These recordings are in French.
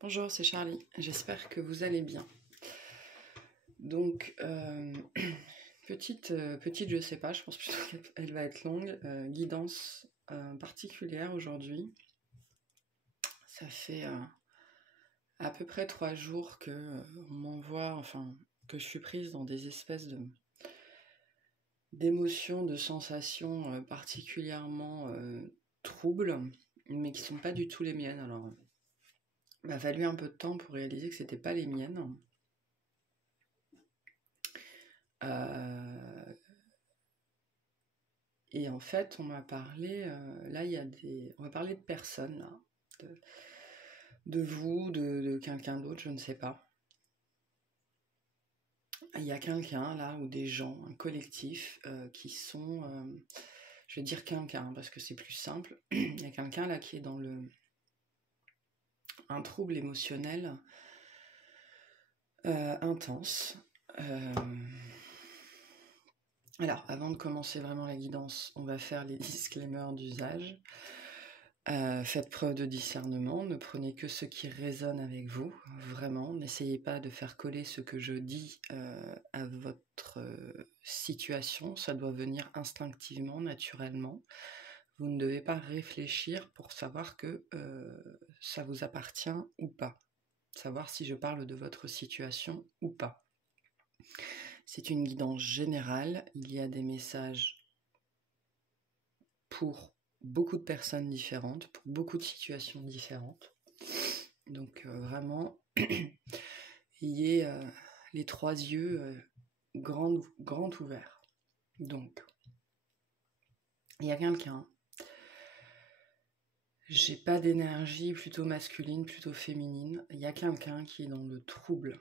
Bonjour, c'est Charlie. J'espère que vous allez bien. Donc, petite, je sais pas, je pense plutôt qu'elle va être longue. Guidance particulière aujourd'hui. Ça fait à peu près 3 jours que on m'envoie, que je suis prise dans des espèces d'émotions, de sensations particulièrement troubles, mais qui sont pas du tout les miennes. Alors, il m'a fallu un peu de temps pour réaliser que c'était pas les miennes. Et en fait, on m'a parlé, on va parler de personnes, là, de vous, de quelqu'un d'autre, je ne sais pas. Il y a quelqu'un là, ou des gens, un collectif, qui sont, je vais dire quelqu'un parce que c'est plus simple. Il y a quelqu'un là qui est dans un trouble émotionnel intense. Alors, avant de commencer vraiment la guidance, on va faire les disclaimers d'usage. Faites preuve de discernement, ne prenez que ce qui résonne avec vous, vraiment. N'essayez pas de faire coller ce que je dis à votre situation, ça doit venir instinctivement, naturellement. Vous ne devez pas réfléchir pour savoir que ça vous appartient ou pas, savoir si je parle de votre situation ou pas. C'est une guidance générale, il y a des messages pour beaucoup de personnes différentes, pour beaucoup de situations différentes. Donc vraiment, ayez les 3 yeux grand ouverts. Donc, il y a quelqu'un, j'ai pas d'énergie plutôt masculine, plutôt féminine, il y a quelqu'un qui est dans le trouble.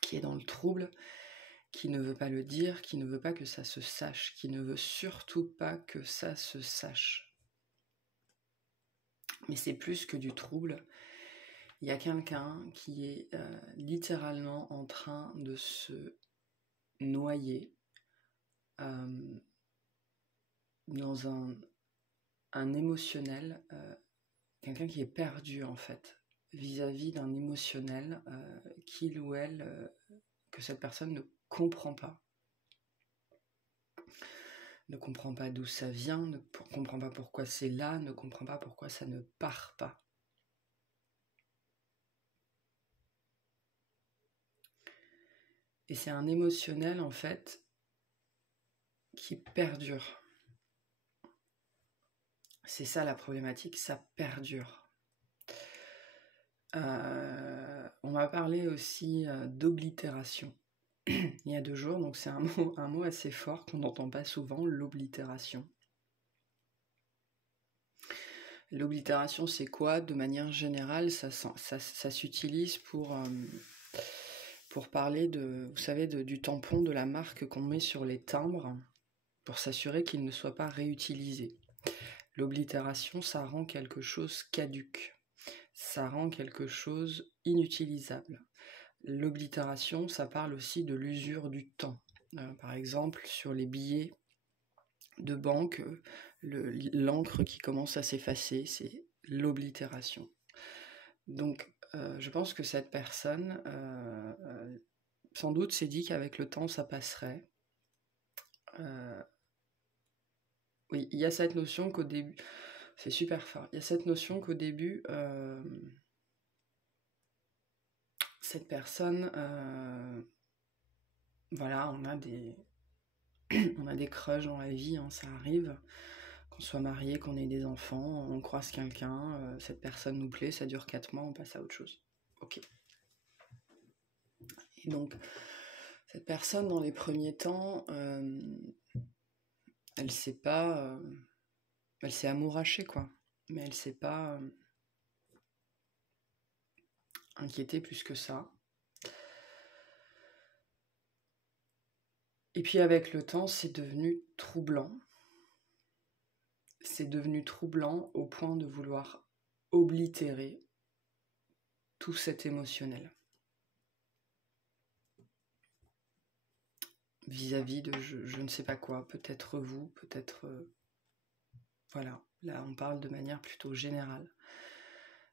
Qui est dans le trouble, qui ne veut pas le dire, qui ne veut pas que ça se sache, qui ne veut surtout pas que ça se sache. Mais c'est plus que du trouble. Il y a quelqu'un qui est littéralement en train de se noyer dans un émotionnel, quelqu'un qui est perdu en fait, vis-à-vis d'un émotionnel qu'il ou elle, que cette personne ne comprend pas. Ne comprend pas d'où ça vient, ne comprend pas pourquoi c'est là, ne comprend pas pourquoi ça ne part pas. Et c'est un émotionnel en fait qui perdure. C'est ça la problématique, ça perdure. On va parler aussi d'oblitération. Il y a 2 jours, donc c'est un mot assez fort qu'on n'entend pas souvent, l'oblitération. L'oblitération, c'est quoi? De manière générale, ça s'utilise pour parler vous savez, du tampon de la marque qu'on met sur les timbres pour s'assurer qu'il ne soit pas réutilisé. L'oblitération, ça rend quelque chose caduque. Ça rend quelque chose inutilisable. L'oblitération, ça parle aussi de l'usure du temps. Par exemple, sur les billets de banque, l'encre qui commence à s'effacer, c'est l'oblitération. Donc, je pense que cette personne, sans doute, s'est dit qu'avec le temps, ça passerait. Oui, il y a cette notion qu'au début... C'est super fort. Il y a cette notion qu'au début, cette personne... voilà, on a des crushs dans la vie, hein, ça arrive. Qu'on soit marié, qu'on ait des enfants, on croise quelqu'un, cette personne nous plaît, ça dure 4 mois, on passe à autre chose. Ok. Et donc, cette personne, dans les premiers temps, elle s'est amourachée, quoi. Mais elle s'est pas inquiétée plus que ça. Et puis avec le temps, c'est devenu troublant. C'est devenu troublant au point de vouloir oblitérer tout cet émotionnel. Vis-à-vis de je ne sais pas quoi, peut-être vous, peut-être... voilà. Là, on parle de manière plutôt générale.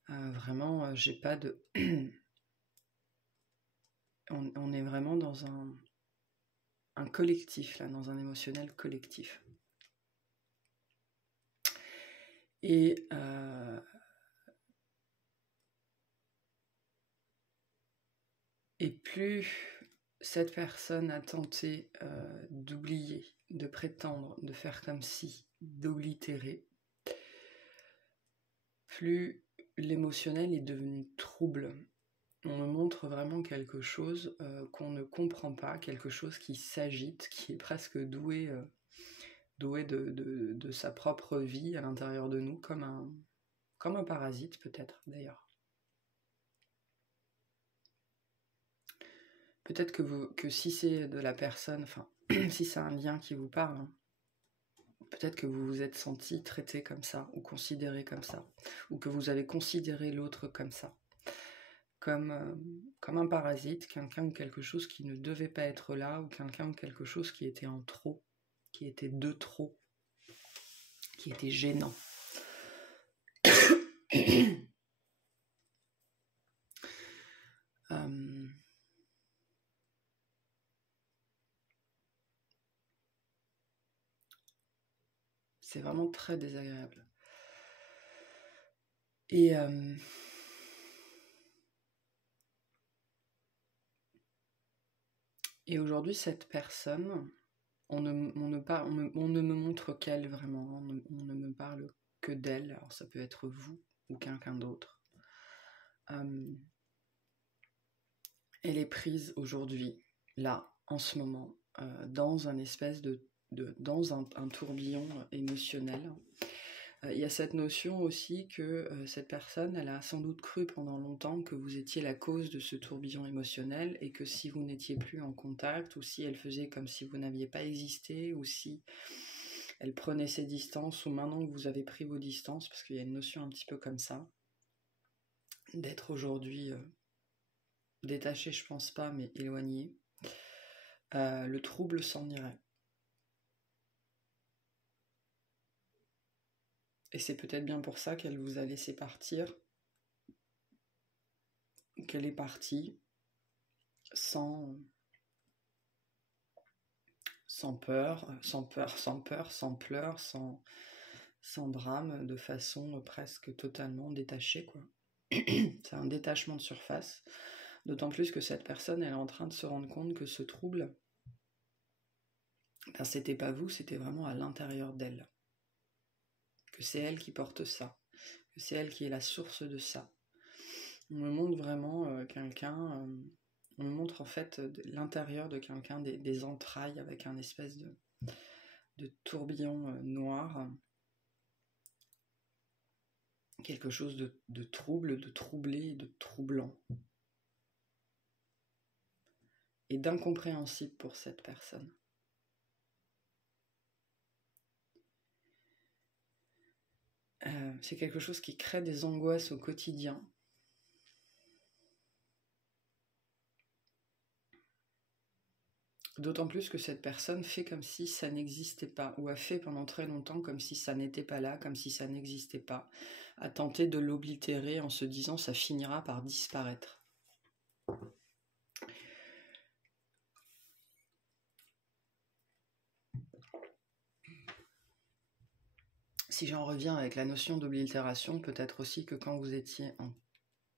Vraiment, j'ai pas de... on est vraiment dans un collectif, là, dans un émotionnel collectif. Et plus cette personne a tenté d'oublier, de prétendre, de faire comme si, d'oblitérer, plus l'émotionnel est devenu trouble. On me montre vraiment quelque chose qu'on ne comprend pas, quelque chose qui s'agite, qui est presque doué de sa propre vie à l'intérieur de nous, comme un parasite peut-être d'ailleurs. Peut-être que si c'est de la personne, enfin, si c'est un lien qui vous parle, hein, peut-être que vous vous êtes senti traité comme ça, ou considéré comme ça, ou que vous avez considéré l'autre comme ça, comme un parasite, quelqu'un ou quelque chose qui ne devait pas être là, ou quelqu'un ou quelque chose qui était en trop, qui était de trop, qui était gênant. C'est vraiment très désagréable. Et aujourd'hui, cette personne, on ne me montre qu'elle vraiment, on ne me parle que d'elle. Alors ça peut être vous ou quelqu'un d'autre. Elle est prise aujourd'hui, là, en ce moment, dans un espèce dans un tourbillon émotionnel. Il y a cette notion aussi que cette personne, elle a sans doute cru pendant longtemps que vous étiez la cause de ce tourbillon émotionnel et que si vous n'étiez plus en contact, ou si elle faisait comme si vous n'aviez pas existé, ou si elle prenait ses distances, ou maintenant que vous avez pris vos distances, parce qu'il y a une notion un petit peu comme ça, d'être aujourd'hui détaché, je pense pas, mais éloigné, le trouble s'en irait. Et c'est peut-être bien pour ça qu'elle vous a laissé partir, qu'elle est partie sans peur, sans pleurs, sans drame, de façon presque totalement détachée, quoi. C'est un détachement de surface, d'autant plus que cette personne, elle est en train de se rendre compte que ce trouble, ben, c'était pas vous, c'était vraiment à l'intérieur d'elle. Que c'est elle qui porte ça, que c'est elle qui est la source de ça. On me montre vraiment quelqu'un, on me montre en fait l'intérieur de quelqu'un, des entrailles, avec un espèce de tourbillon noir, quelque chose de trouble, de troublé, de troublant, et d'incompréhensible pour cette personne. C'est quelque chose qui crée des angoisses au quotidien. D'autant plus que cette personne fait comme si ça n'existait pas, ou a fait pendant très longtemps comme si ça n'était pas là, comme si ça n'existait pas, a tenté de l'oblitérer en se disant ça finira par disparaître. Si j'en reviens avec la notion d'oblitération, peut-être aussi que quand vous étiez en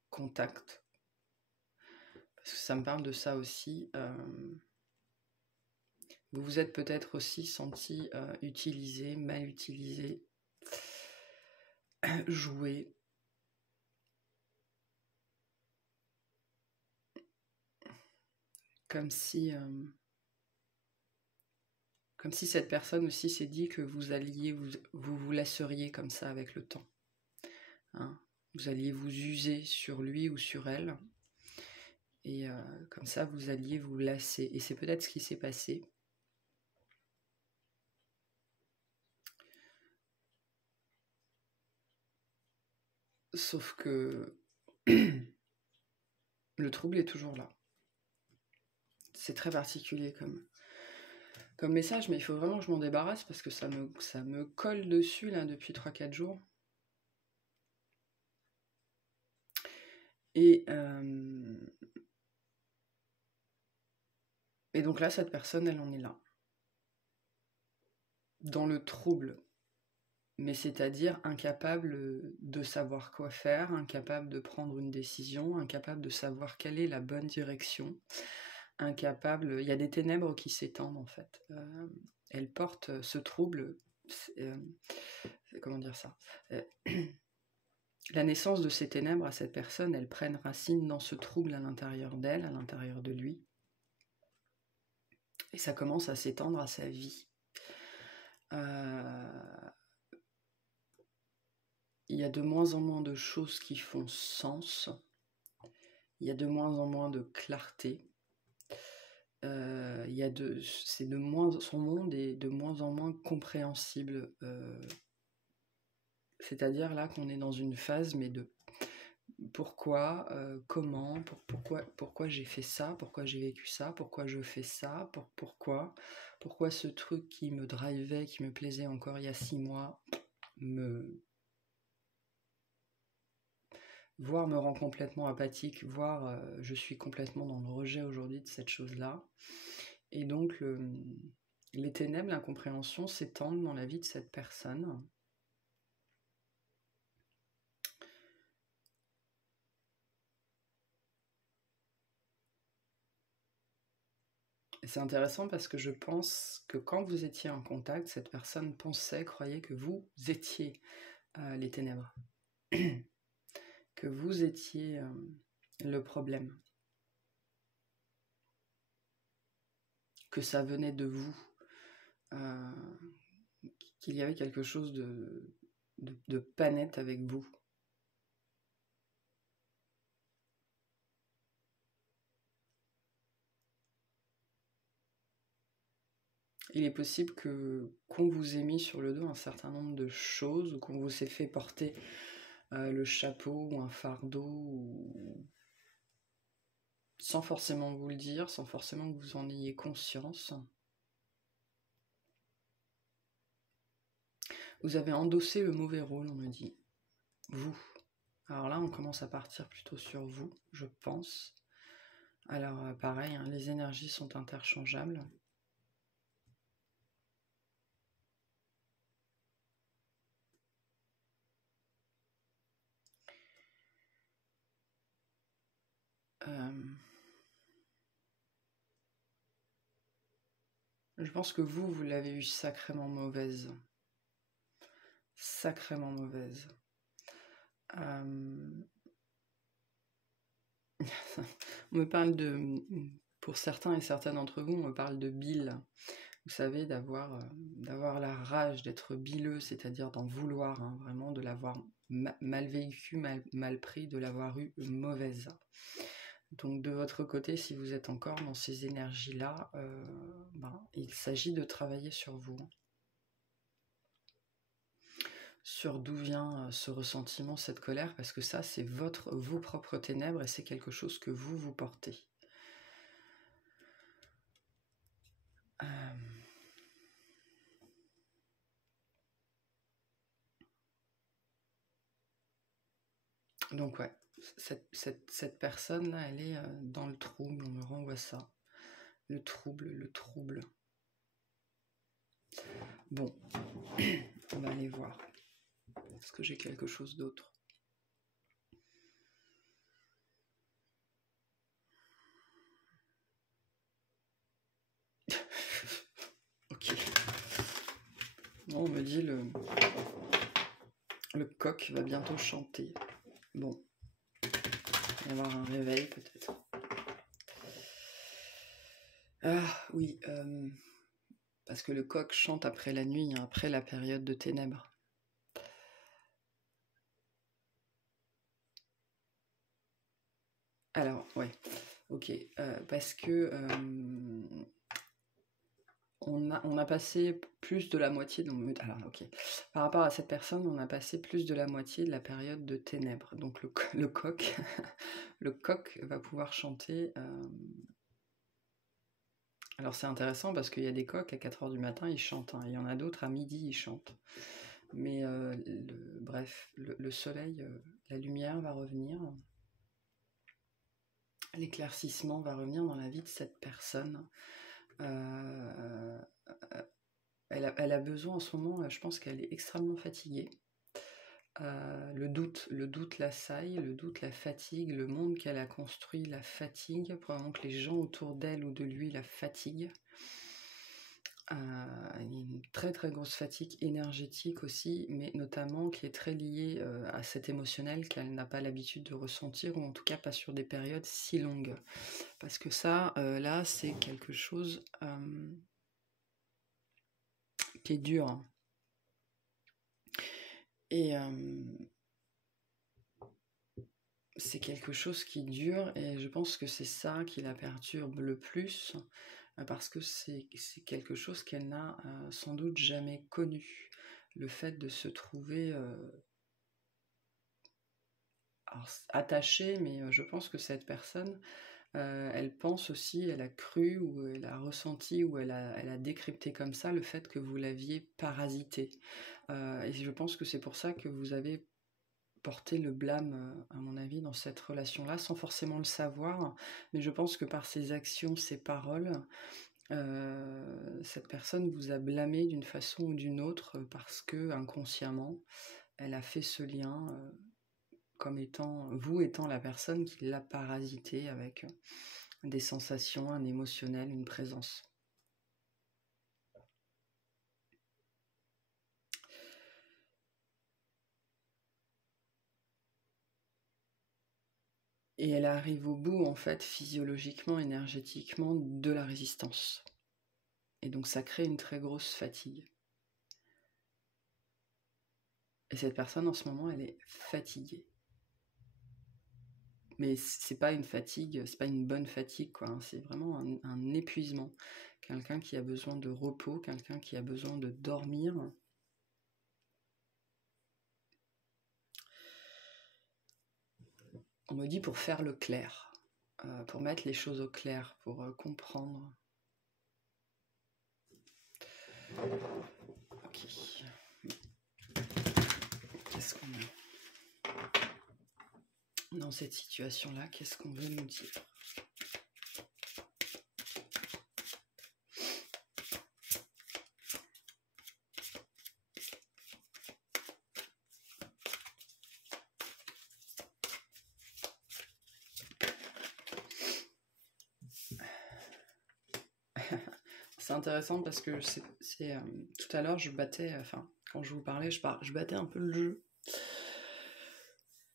contact, parce que ça me parle de ça aussi, vous vous êtes peut-être aussi senti utilisé, mal utilisé, joué. Comme si cette personne aussi s'est dit que vous alliez vous lasseriez comme ça avec le temps. Hein, vous alliez vous user sur lui ou sur elle. Et comme ça, vous alliez vous lasser. Et c'est peut-être ce qui s'est passé. Sauf que le trouble est toujours là. C'est très particulier comme message, mais il faut vraiment que je m'en débarrasse parce que ça me colle dessus là depuis 3-4 jours. Et donc là, cette personne, elle en est là. Dans le trouble. Mais c'est-à-dire incapable de savoir quoi faire, incapable de prendre une décision, incapable de savoir quelle est la bonne direction, incapable... Il y a des ténèbres qui s'étendent en fait. Elle porte ce trouble... comment dire ça La naissance de ces ténèbres à cette personne, elles prennent racine dans ce trouble à l'intérieur d'elle, à l'intérieur de lui. Et ça commence à s'étendre à sa vie. Il y a de moins en moins de choses qui font sens. Il y a de moins en moins de clarté. Son monde est de moins en moins compréhensible. C'est-à-dire là qu'on est dans une phase, mais de pourquoi, comment, pourquoi j'ai fait ça, pourquoi j'ai vécu ça, pourquoi je fais ça, pourquoi ce truc qui me drivait, qui me plaisait encore il y a 6 mois, voire me rend complètement apathique, voire je suis complètement dans le rejet aujourd'hui de cette chose-là. Et donc les ténèbres, l'incompréhension s'étendent dans la vie de cette personne. Et c'est intéressant parce que je pense que quand vous étiez en contact, cette personne croyait que vous étiez les ténèbres. Que vous étiez le problème. Que ça venait de vous. Qu'il y avait quelque chose de pas net avec vous. Il est possible qu'on vous ait mis sur le dos un certain nombre de choses, ou qu'on vous ait fait porter le chapeau ou un fardeau, sans forcément vous le dire, sans forcément que vous en ayez conscience. Vous avez endossé le mauvais rôle, on me dit. Vous. Alors là, on commence à partir plutôt sur vous, je pense. Alors pareil, hein, les énergies sont interchangeables. Je pense que vous l'avez eu sacrément mauvaise. Sacrément mauvaise. On me parle pour certains et certaines d'entre vous, on me parle de bile. Vous savez, d'avoir la rage, d'être bileux, c'est-à-dire d'en vouloir, hein, vraiment, de l'avoir mal vécu, mal pris, de l'avoir eu mauvaise. Donc de votre côté, si vous êtes encore dans ces énergies-là, il s'agit de travailler sur vous. Sur d'où vient ce ressentiment, cette colère, parce que ça, c'est vos propres ténèbres et c'est quelque chose que vous portez. Donc ouais, cette personne-là, elle est dans le trouble, on me renvoie ça. Le trouble. Bon, on va aller voir. Est-ce que j'ai quelque chose d'autre ? Ok. Non, on me dit le coq va bientôt chanter. Bon, il va y avoir un réveil peut-être. Ah oui, parce que le coq chante après la nuit, hein, après la période de ténèbres. Alors, ouais, ok, parce que on a passé plus de la moitié, alors ok, par rapport à cette personne, on a passé plus de la moitié de la période de ténèbres. Donc le coq, le coq va pouvoir chanter Alors c'est intéressant parce qu'il y a des coqs à 4 heures du matin, ils chantent, hein. Il y en a d'autres à midi, ils chantent. Mais bref, le soleil, la lumière va revenir, l'éclaircissement va revenir dans la vie de cette personne. Elle a besoin en ce moment, je pense qu'elle est extrêmement fatiguée. Le doute l'assaille, le doute la fatigue, le monde qu'elle a construit la fatigue, probablement que les gens autour d'elle ou de lui la fatiguent. Il y a une très très grosse fatigue énergétique aussi, mais notamment qui est très liée à cet émotionnel qu'elle n'a pas l'habitude de ressentir, ou en tout cas pas sur des périodes si longues. Parce que ça, là, c'est quelque chose qui est dur. Et c'est quelque chose qui dure, et je pense que c'est ça qui la perturbe le plus, parce que c'est quelque chose qu'elle n'a sans doute jamais connu. Le fait de se trouver attachée, mais je pense que cette personne, elle pense aussi, elle a cru, ou elle a ressenti, ou elle a décrypté comme ça le fait que vous l'aviez parasité. Et je pense que c'est pour ça que vous avez porté le blâme, à mon avis, dans cette relation-là, sans forcément le savoir. Mais je pense que par ses actions, ses paroles, cette personne vous a blâmé d'une façon ou d'une autre, parce que inconsciemment, elle a fait ce lien, comme étant, vous étant la personne qui l'a parasité avec des sensations, un émotionnel, une présence. Et elle arrive au bout, en fait, physiologiquement, énergétiquement, de la résistance. Et donc ça crée une très grosse fatigue. Et cette personne, en ce moment, elle est fatiguée. Mais c'est pas une fatigue, c'est pas une bonne fatigue, quoi, hein. C'est vraiment un épuisement. Quelqu'un qui a besoin de repos, quelqu'un qui a besoin de dormir. On me dit pour faire le clair, pour mettre les choses au clair, pour comprendre. Ok. Qu'est-ce qu'on a dans cette situation-là? Qu'est-ce qu'on veut nous dire? C'est intéressant parce que tout à l'heure je battais, quand je vous parlais, je battais un peu le jeu.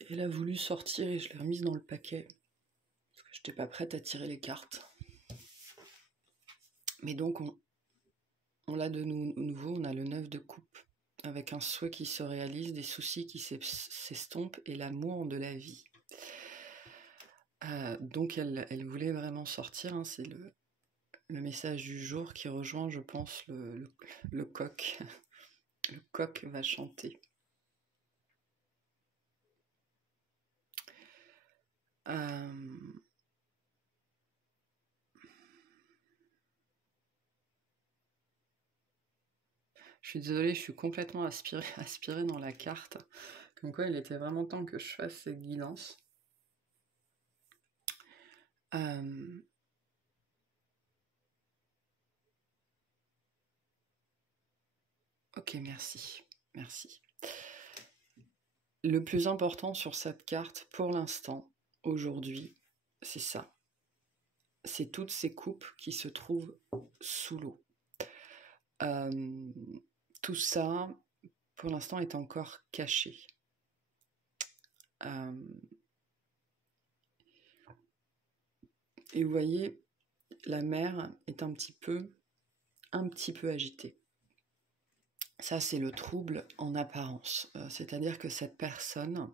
Et elle a voulu sortir et je l'ai remise dans le paquet parce que j'étais pas prête à tirer les cartes. Mais donc on l'a de nouveau, on a le 9 de coupe avec un souhait qui se réalise, des soucis qui s'estompent et l'amour de la vie. Donc elle voulait vraiment sortir, hein, c'est le message du jour qui rejoint, je pense, le coq. Le coq va chanter. Je suis désolée, je suis complètement aspirée dans la carte. Comme quoi, il était vraiment temps que je fasse cette guidance. Ok, merci. Merci. Le plus important sur cette carte, pour l'instant, aujourd'hui, c'est ça. C'est toutes ces coupes qui se trouvent sous l'eau. Tout ça, pour l'instant, est encore caché. Et vous voyez, la mer est un petit peu agitée. Ça, c'est le trouble en apparence. C'est-à-dire que cette personne,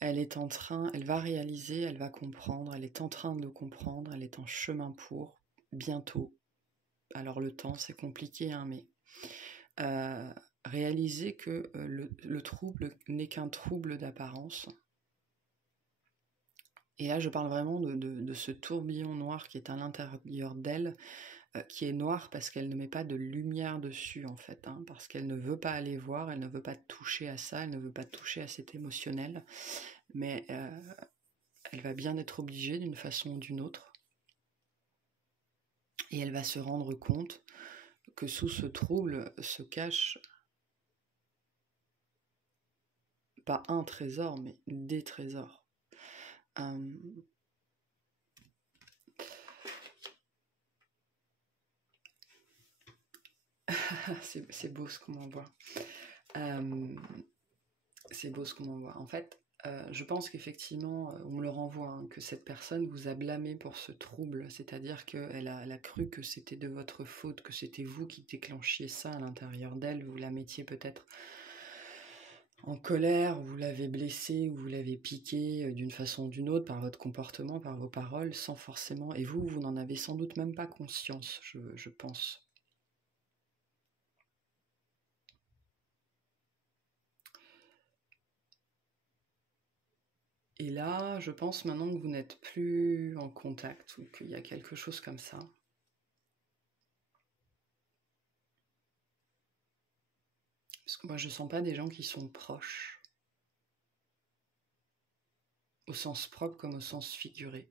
elle va réaliser, elle va comprendre, elle est en train de comprendre, elle est en chemin pour, bientôt. Alors le temps, c'est compliqué, hein, mais réaliser que le trouble n'est qu'un trouble d'apparence. Et là, je parle vraiment de ce tourbillon noir qui est à l'intérieur d'elle, qui est noire parce qu'elle ne met pas de lumière dessus en fait, hein, parce qu'elle ne veut pas aller voir, elle ne veut pas toucher à ça, elle ne veut pas toucher à cet émotionnel, mais elle va bien être obligée d'une façon ou d'une autre, et elle va se rendre compte que sous ce trouble se cache pas un trésor, mais des trésors. C'est beau ce qu'on m'envoie. C'est beau ce qu'on m'envoie. En fait, je pense qu'effectivement, on me le renvoie, hein, que cette personne vous a blâmé pour ce trouble, c'est-à-dire qu'elle a cru que c'était de votre faute, que c'était vous qui déclenchiez ça à l'intérieur d'elle, vous la mettiez peut-être en colère, vous l'avez blessée, vous l'avez piquée d'une façon ou d'une autre par votre comportement, par vos paroles, sans forcément... Et vous n'en avez sans doute même pas conscience, je pense. Et là, je pense maintenant que vous n'êtes plus en contact ou qu'il y a quelque chose comme ça. Parce que moi, je sens pas des gens qui sont proches. Au sens propre comme au sens figuré.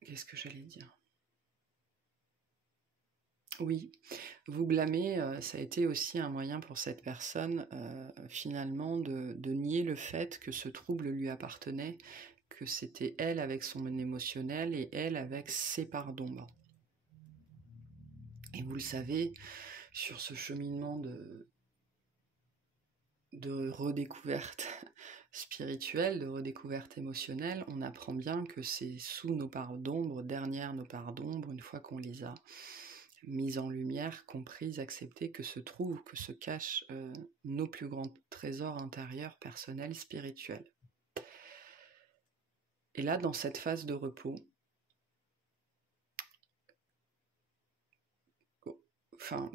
Qu'est-ce que j'allais dire ? Oui, vous blâmer, ça a été aussi un moyen pour cette personne, finalement, de nier le fait que ce trouble lui appartenait, que c'était elle avec son émotionnel et elle avec ses parts d'ombre. Et vous le savez, sur ce cheminement de redécouverte spirituelle, de redécouverte émotionnelle, on apprend bien que c'est sous nos parts d'ombre, derrière nos parts d'ombre, une fois qu'on les a mises en lumière, comprises, acceptées, que se trouvent, que se cachent nos plus grands trésors intérieurs, personnels, spirituels. Et là, dans cette phase de repos, enfin,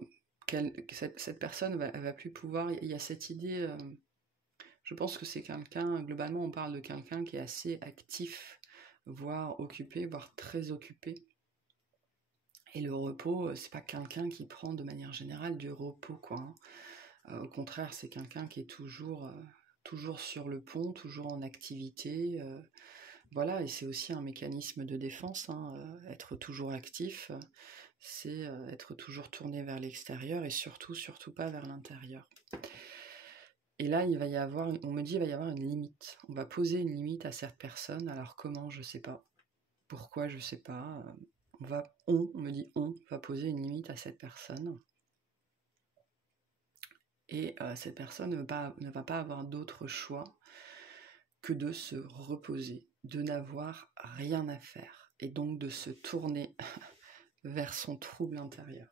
cette personne va plus pouvoir... Il y a cette idée... je pense que c'est quelqu'un, globalement on parle de quelqu'un qui est assez actif, voire occupé, voire très occupé. Et le repos, c'est pas quelqu'un qui prend de manière générale du repos, quoi. Hein. Au contraire, c'est quelqu'un qui est toujours sur le pont, toujours en activité. Voilà, et c'est aussi un mécanisme de défense, hein, être toujours actif, c'est être toujours tourné vers l'extérieur et surtout pas vers l'intérieur. Et là, on me dit il va y avoir une limite. On va poser une limite à cette personne. Alors comment, je sais pas. Pourquoi, je sais pas. On me dit on va poser une limite à cette personne. Et cette personne ne va pas avoir d'autre choix que de se reposer, de n'avoir rien à faire. Et donc de se tourner vers son trouble intérieur.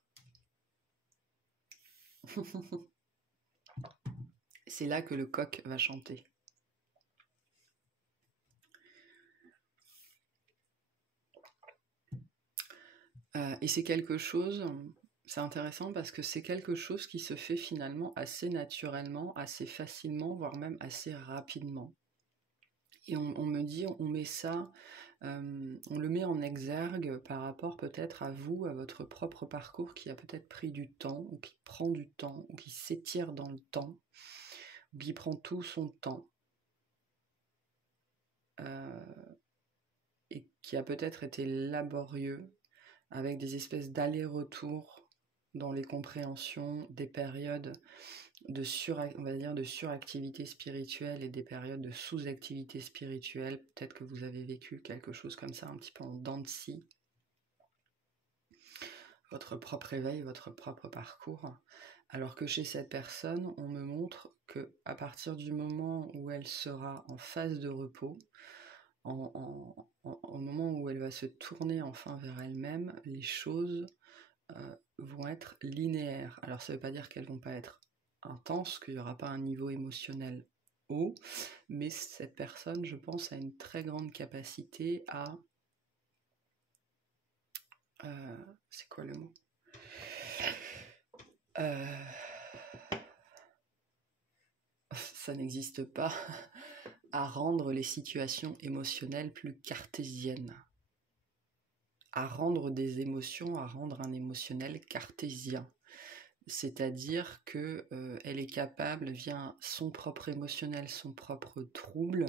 C'est là que le coq va chanter. Et c'est quelque chose, c'est intéressant parce que c'est quelque chose qui se fait finalement assez naturellement, assez facilement, voire même assez rapidement. Et on me dit, on met ça, on le met en exergue par rapport peut-être à vous, à votre propre parcours qui a peut-être pris du temps, ou qui prend du temps, ou qui s'étire dans le temps, ou qui prend tout son temps. Et qui a peut-être été laborieux, avec des espèces d'allers-retours dans les compréhensions, des périodes de suractivité spirituelle et des périodes de sous-activité spirituelle. Peut-être que vous avez vécu quelque chose comme ça, un petit peu en dents de scie. Votre propre éveil, votre propre parcours. Alors que chez cette personne, on me montre que à partir du moment où elle sera en phase de repos, au moment où elle va se tourner enfin vers elle-même, les choses vont être linéaires. Alors ça ne veut pas dire qu'elles ne vont pas être intenses, qu'il n'y aura pas un niveau émotionnel haut, mais cette personne, je pense, a une très grande capacité à... c'est quoi le mot ? ça n'existe pas, à rendre les situations émotionnelles plus cartésiennes. À rendre des émotions, à rendre un émotionnel cartésien. C'est-à-dire qu'elle est capable, via son propre émotionnel, son propre trouble,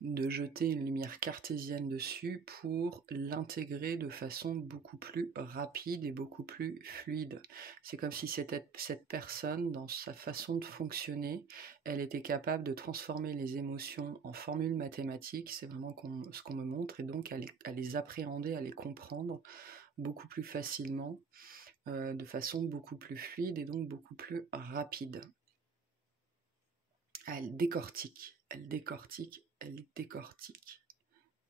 de jeter une lumière cartésienne dessus pour l'intégrer de façon beaucoup plus rapide et beaucoup plus fluide. C'est comme si cette personne, dans sa façon de fonctionner, elle était capable de transformer les émotions en formules mathématiques, c'est vraiment ce qu'on me montre, et donc à les appréhender, à les comprendre beaucoup plus facilement, de façon beaucoup plus fluide et donc beaucoup plus rapide. Elle décortique.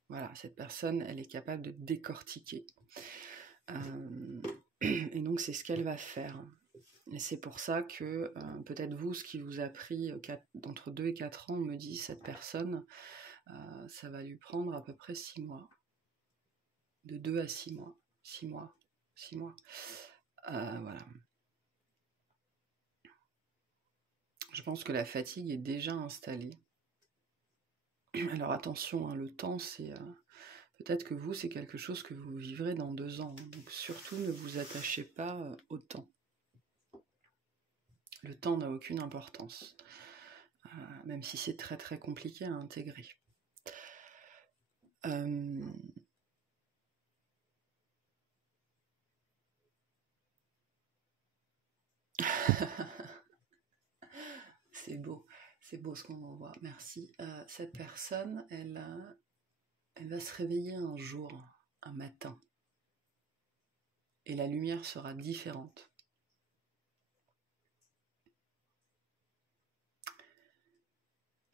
Voilà, cette personne, elle est capable de décortiquer. Et donc, c'est ce qu'elle va faire. Et c'est pour ça que, peut-être vous, ce qui vous a pris entre 2 et 4 ans, on me dit, cette personne, ça va lui prendre à peu près 6 mois. De 2 à 6 mois. 6 mois. Voilà. Je pense que la fatigue est déjà installée. Alors attention, hein, le temps, c'est... peut-être que vous, c'est quelque chose que vous vivrez dans 2 ans. Donc surtout, ne vous attachez pas au temps. Le temps n'a aucune importance. Même si c'est très très compliqué à intégrer. C'est beau ce qu'on en voit. Merci. Cette personne, elle va se réveiller un jour, un matin, et la lumière sera différente.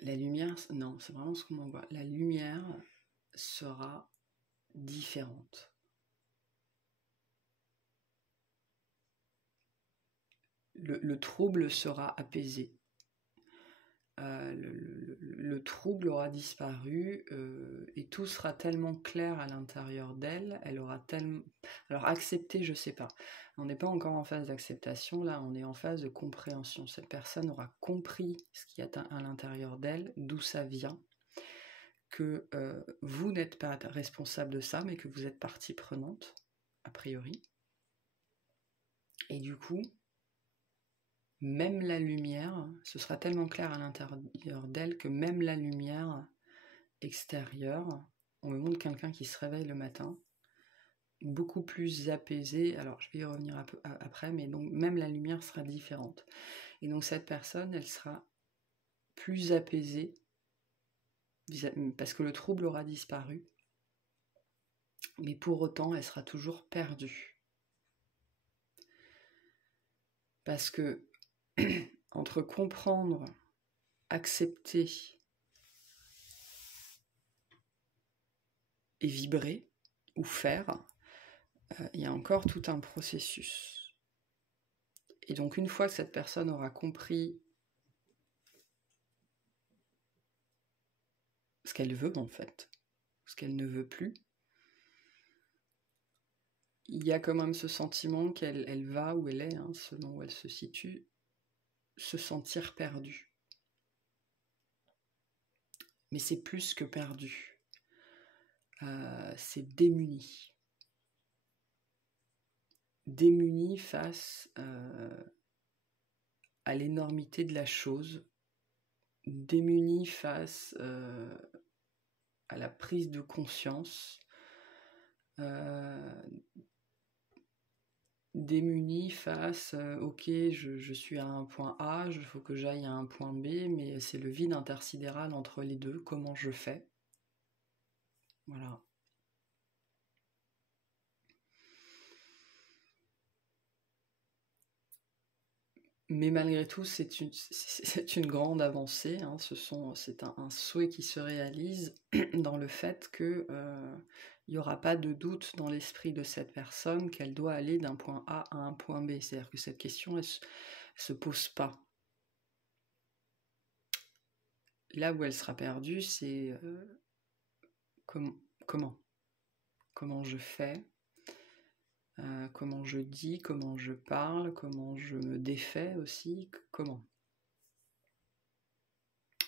La lumière, non, c'est vraiment ce qu'on en voit. La lumière sera différente. Le trouble sera apaisé. Le trouble aura disparu et tout sera tellement clair à l'intérieur d'elle, elle aura tellement... Alors accepter, je sais pas. On n'est pas encore en phase d'acceptation, là on est en phase de compréhension. Cette personne aura compris ce qui est à l'intérieur d'elle, d'où ça vient, que vous n'êtes pas responsable de ça, mais que vous êtes partie prenante, a priori. Et du coup, même la lumière, ce sera tellement clair à l'intérieur d'elle que même la lumière extérieure, on me montre quelqu'un qui se réveille le matin, beaucoup plus apaisé, alors je vais y revenir un peu après, mais donc même la lumière sera différente. Et donc cette personne, elle sera plus apaisée, parce que le trouble aura disparu, mais pour autant, elle sera toujours perdue. Parce que entre comprendre, accepter et vibrer, ou faire, il y a encore tout un processus. Et donc une fois que cette personne aura compris ce qu'elle veut en fait, ce qu'elle ne veut plus, il y a quand même ce sentiment qu'elle va où elle est, hein, selon où elle se situe, se sentir perdue. Mais c'est plus que perdu. C'est démuni. Démuni face à l'énormité de la chose, démuni face à la prise de conscience, démuni face, ok, je suis à un point A, il faut que j'aille à un point B, mais c'est le vide intersidéral entre les deux, comment je fais? Voilà. Mais malgré tout, c'est une grande avancée, hein. C'est un souhait qui se réalise dans le fait que il n'y aura pas de doute dans l'esprit de cette personne qu'elle doit aller d'un point A à un point B. C'est-à-dire que cette question, elle se pose pas. Là où elle sera perdue, c'est comment je fais, comment je dis, comment je parle, comment je me défais aussi, comment.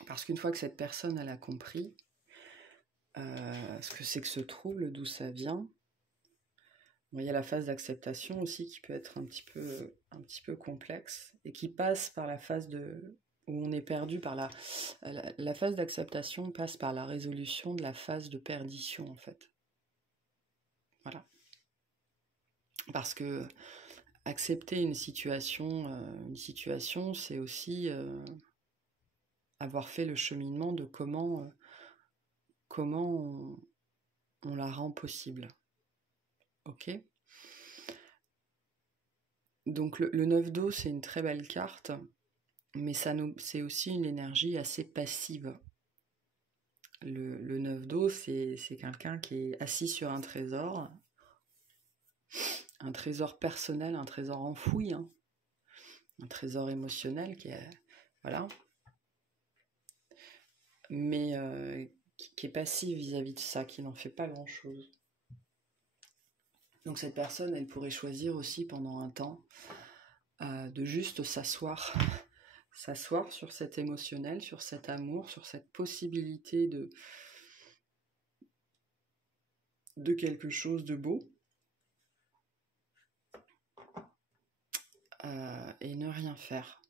Parce qu'une fois que cette personne elle a compris ce que c'est que ce trouble, d'où ça vient, bon, il y a la phase d'acceptation aussi qui peut être un petit peu complexe et qui passe par la phase où on est perdu par la phase d'acceptation passe par la résolution de la phase de perdition en fait. Voilà. Parce que accepter une situation, c'est aussi avoir fait le cheminement de comment on la rend possible. Ok ? Donc le 9 d'eau, c'est une très belle carte, mais c'est aussi une énergie assez passive. Le 9 d'eau, c'est quelqu'un qui est assis sur un trésor personnel, un trésor enfoui, hein, un trésor émotionnel qui est... Voilà. Mais qui est passif vis-à-vis de ça, qui n'en fait pas grand-chose. Donc cette personne, elle pourrait choisir aussi pendant un temps de juste s'asseoir sur cet émotionnel, sur cet amour, sur cette possibilité de quelque chose de beau, et ne rien faire.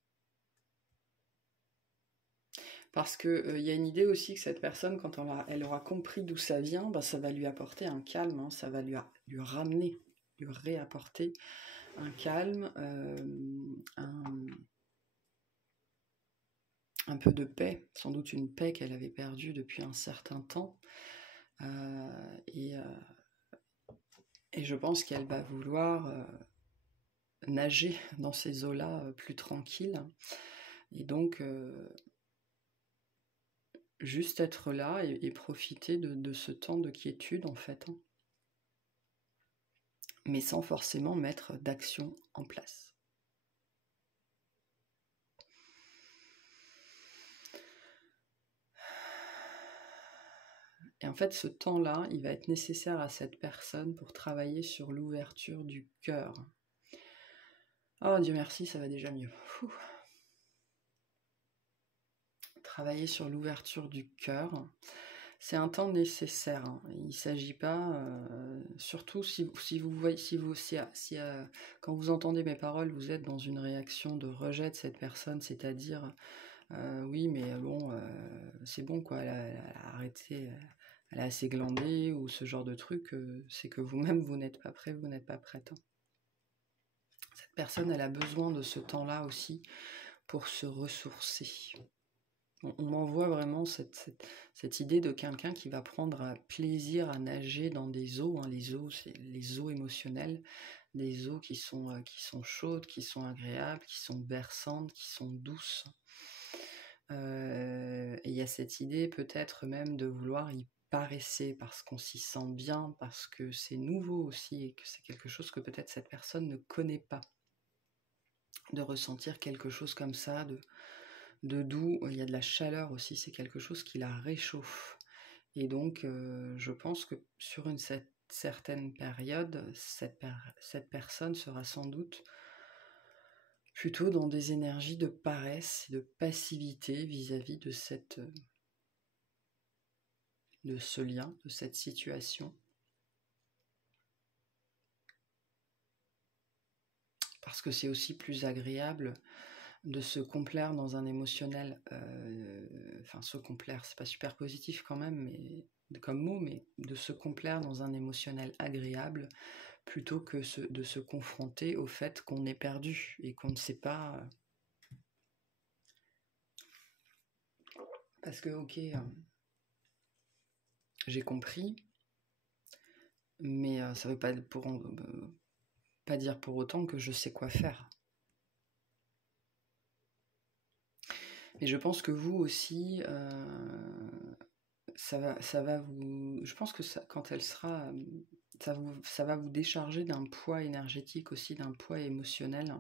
Parce qu'il y a une idée aussi que cette personne, quand elle aura compris d'où ça vient, bah, ça va lui apporter un calme, hein, ça va lui ramener, lui réapporter un calme, un peu de paix, sans doute une paix qu'elle avait perdue depuis un certain temps. Et je pense qu'elle va vouloir nager dans ces eaux-là plus tranquilles. Et donc, juste être là et profiter de ce temps de quiétude, en fait. Hein. Mais sans forcément mettre d'action en place. Et en fait, ce temps-là, il va être nécessaire à cette personne pour travailler sur l'ouverture du cœur. Oh, Dieu merci, ça va déjà mieux. Ouh. Travailler sur l'ouverture du cœur, c'est un temps nécessaire. Hein. Il ne s'agit pas, surtout si vous voyez, quand vous entendez mes paroles, vous êtes dans une réaction de rejet de cette personne, c'est-à-dire oui, mais bon, c'est bon quoi, elle a arrêté, elle a assez glandé ou ce genre de truc, c'est que vous-même vous n'êtes pas prêt, vous n'êtes pas prête. Hein. Cette personne, elle a besoin de ce temps-là aussi pour se ressourcer. On m'envoie vraiment cette idée de quelqu'un qui va prendre plaisir à nager dans des eaux. Hein. Les eaux, c'est les eaux émotionnelles, des eaux qui sont chaudes, qui sont agréables, qui sont berçantes, qui sont douces. Et il y a cette idée peut-être même de vouloir y paresser parce qu'on s'y sent bien, parce que c'est nouveau aussi et que c'est quelque chose que peut-être cette personne ne connaît pas. De ressentir quelque chose comme ça, de doux, il y a de la chaleur aussi, c'est quelque chose qui la réchauffe. Et donc, je pense que sur une certaine période, cette personne sera sans doute plutôt dans des énergies de paresse, de passivité vis-à-vis de ce lien, de cette situation. Parce que c'est aussi plus agréable de se complaire dans un émotionnel, se complaire, c'est pas super positif quand même, mais comme mot, mais de se complaire dans un émotionnel agréable, plutôt que de se confronter au fait qu'on est perdu et qu'on ne sait pas... Parce que, ok, j'ai compris, mais ça veut pas dire pour autant que je sais quoi faire. Et je pense que vous aussi, ça va vous... Je pense que quand elle sera... Ça va vous décharger d'un poids énergétique aussi, d'un poids émotionnel.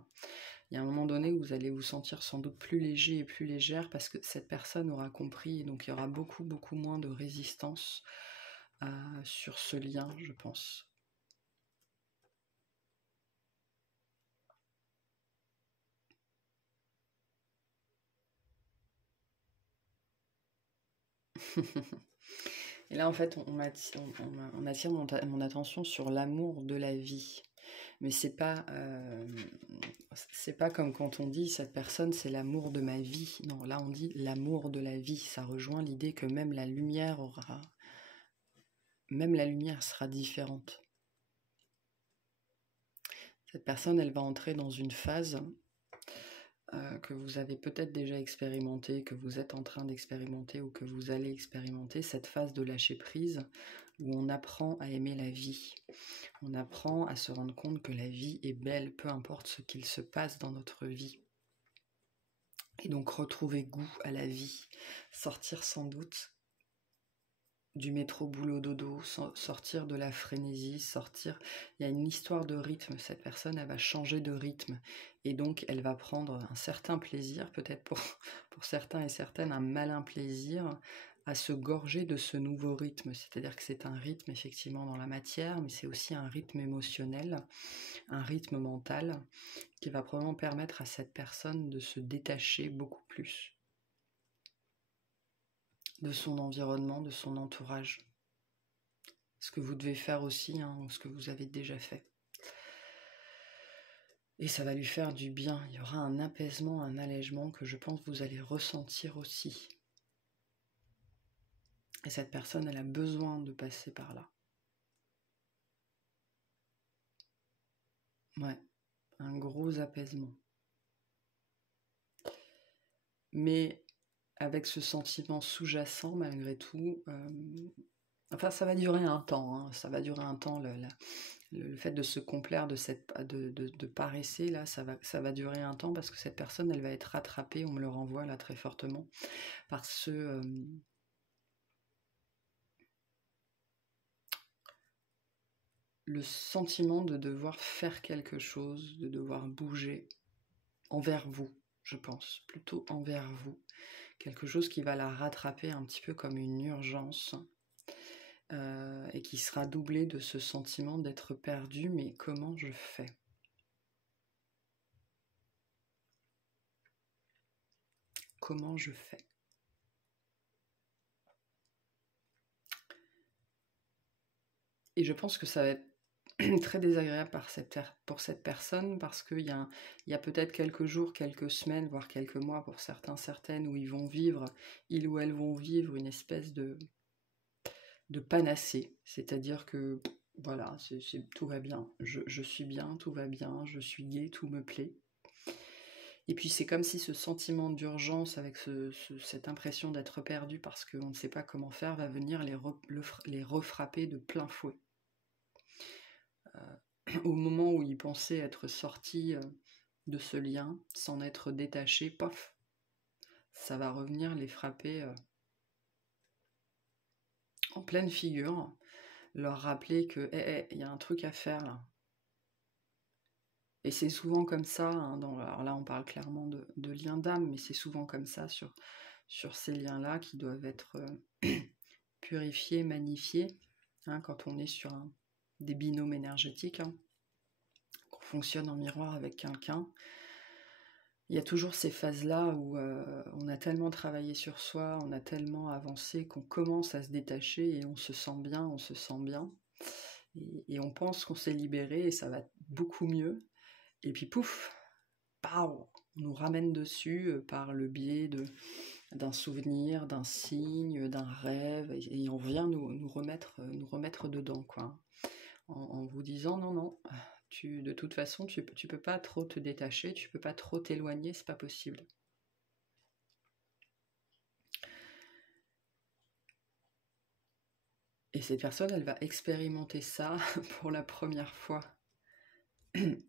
Il y a un moment donné où vous allez vous sentir sans doute plus léger et plus légère parce que cette personne aura compris et donc il y aura beaucoup, beaucoup moins de résistance sur ce lien, je pense. Et là, en fait, on attire mon attention sur l'amour de la vie. Mais c'est pas comme quand on dit cette personne, c'est l'amour de ma vie. Non, là, on dit l'amour de la vie. Ça rejoint l'idée que même la lumière sera différente. Cette personne, elle va entrer dans une phase que vous avez peut-être déjà expérimenté, que vous êtes en train d'expérimenter ou que vous allez expérimenter, cette phase de lâcher prise où on apprend à aimer la vie. On apprend à se rendre compte que la vie est belle, peu importe ce qu'il se passe dans notre vie. Et donc retrouver goût à la vie, sortir sans doute du métro boulot dodo, sortir de la frénésie, sortir. Il y a une histoire de rythme, cette personne elle va changer de rythme et donc elle va prendre un certain plaisir, peut-être pour certains et certaines un malin plaisir à se gorger de ce nouveau rythme, c'est-à-dire que c'est un rythme effectivement dans la matière, mais c'est aussi un rythme émotionnel, un rythme mental qui va probablement permettre à cette personne de se détacher beaucoup plus de son environnement, de son entourage. Ce que vous devez faire aussi, ou ce que vous avez déjà fait. Et ça va lui faire du bien. Il y aura un apaisement, un allègement que je pense que vous allez ressentir aussi. Et cette personne, elle a besoin de passer par là. Ouais, un gros apaisement. Mais avec ce sentiment sous-jacent, malgré tout, enfin ça va durer un temps, ça va durer un temps, le fait de se complaire de paresser, là, ça va durer un temps parce que cette personne, elle va être rattrapée, on me le renvoie là très fortement, par le sentiment de devoir faire quelque chose, de devoir bouger envers vous, je pense, plutôt envers vous. Quelque chose qui va la rattraper un petit peu comme une urgence et qui sera doublé de ce sentiment d'être perdu, mais comment je fais ? Comment je fais ? Et je pense que ça va être très désagréable pour cette personne parce qu'il y a peut-être quelques jours, quelques semaines, voire quelques mois pour certains, certaines, où ils ou elles vont vivre une espèce de panacée. C'est-à-dire que voilà, tout va bien, je suis bien, tout va bien, je suis gai, tout me plaît. Et puis c'est comme si ce sentiment d'urgence avec cette impression d'être perdu parce qu'on ne sait pas comment faire va venir les refrapper de plein fouet. Au moment où ils pensaient être sortis de ce lien, s'en être détachés, pof, ça va revenir les frapper en pleine figure, leur rappeler que il y a un truc à faire là. Et c'est souvent comme ça, alors là on parle clairement de liens d'âme, mais c'est souvent comme ça sur ces liens-là qui doivent être purifiés, magnifiés, quand on est sur des binômes énergétiques, qu'on fonctionne en miroir avec quelqu'un. Il y a toujours ces phases-là où on a tellement travaillé sur soi, on a tellement avancé qu'on commence à se détacher et on se sent bien, et on pense qu'on s'est libéré et ça va beaucoup mieux. Et puis pouf, on nous ramène dessus par le biais d'un souvenir, d'un signe, d'un rêve, et on vient nous remettre dedans, quoi. En vous disant non, de toute façon, tu peux pas trop te détacher, tu peux pas trop t'éloigner, c'est pas possible. Et cette personne, elle va expérimenter ça pour la première fois.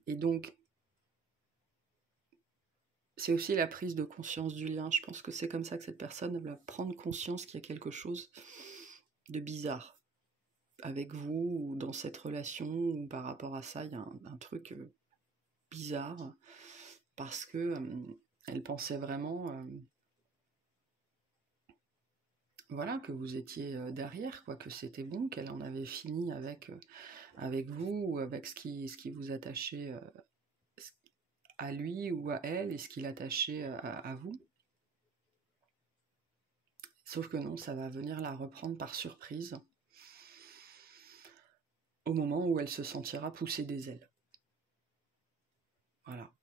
Et donc, c'est aussi la prise de conscience du lien. Je pense que c'est comme ça que cette personne va prendre conscience qu'il y a quelque chose de bizarre avec vous, ou dans cette relation, ou par rapport à ça, il y a un truc bizarre, parce que elle pensait vraiment voilà, que vous étiez derrière, quoi, que c'était bon, qu'elle en avait fini avec vous, ou avec ce qui vous attachait à lui ou à elle, et ce qui l'attachait à vous. Sauf que non, ça va venir la reprendre par surprise au moment où elle se sentira pousser des ailes. Voilà.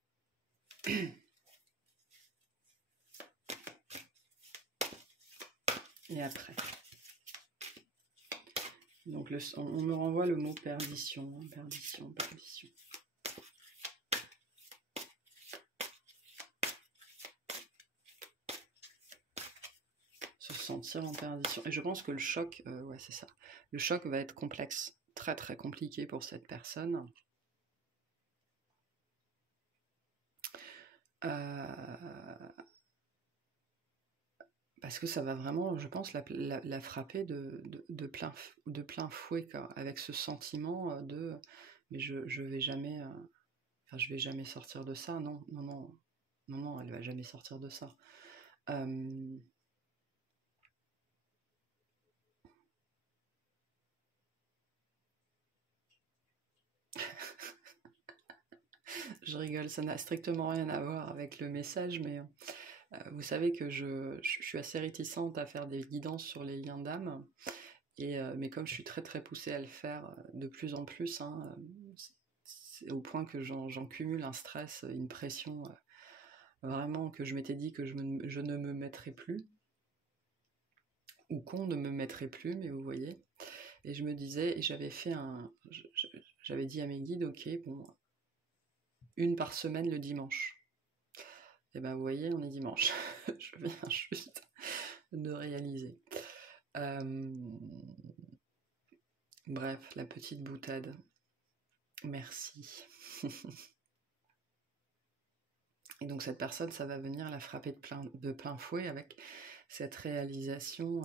Et après. Donc on me renvoie le mot perdition, hein, perdition. Se sentir en perdition. Et je pense que le choc, ouais c'est ça. Le choc va être complexe, très très compliqué pour cette personne. Parce que ça va vraiment, je pense, la frapper de plein fouet, quoi, avec ce sentiment de mais je vais jamais, enfin je vais jamais sortir de ça, non, elle va jamais sortir de ça. Je rigole, ça n'a strictement rien à voir avec le message, mais vous savez que je suis assez réticente à faire des guidances sur les liens d'âme, mais comme je suis très très poussée à le faire de plus en plus, hein, c'est au point que j'en cumule un stress, une pression, vraiment que je m'étais dit que je ne me mettrais plus, ou qu'on ne me mettrait plus, mais vous voyez. Et je me disais, et j'avais dit à mes guides, ok, bon, une par semaine le dimanche. Et ben vous voyez, on est dimanche. Je viens juste de réaliser. Bref, la petite boutade. Merci. Et donc cette personne, ça va venir la frapper de plein fouet avec cette réalisation,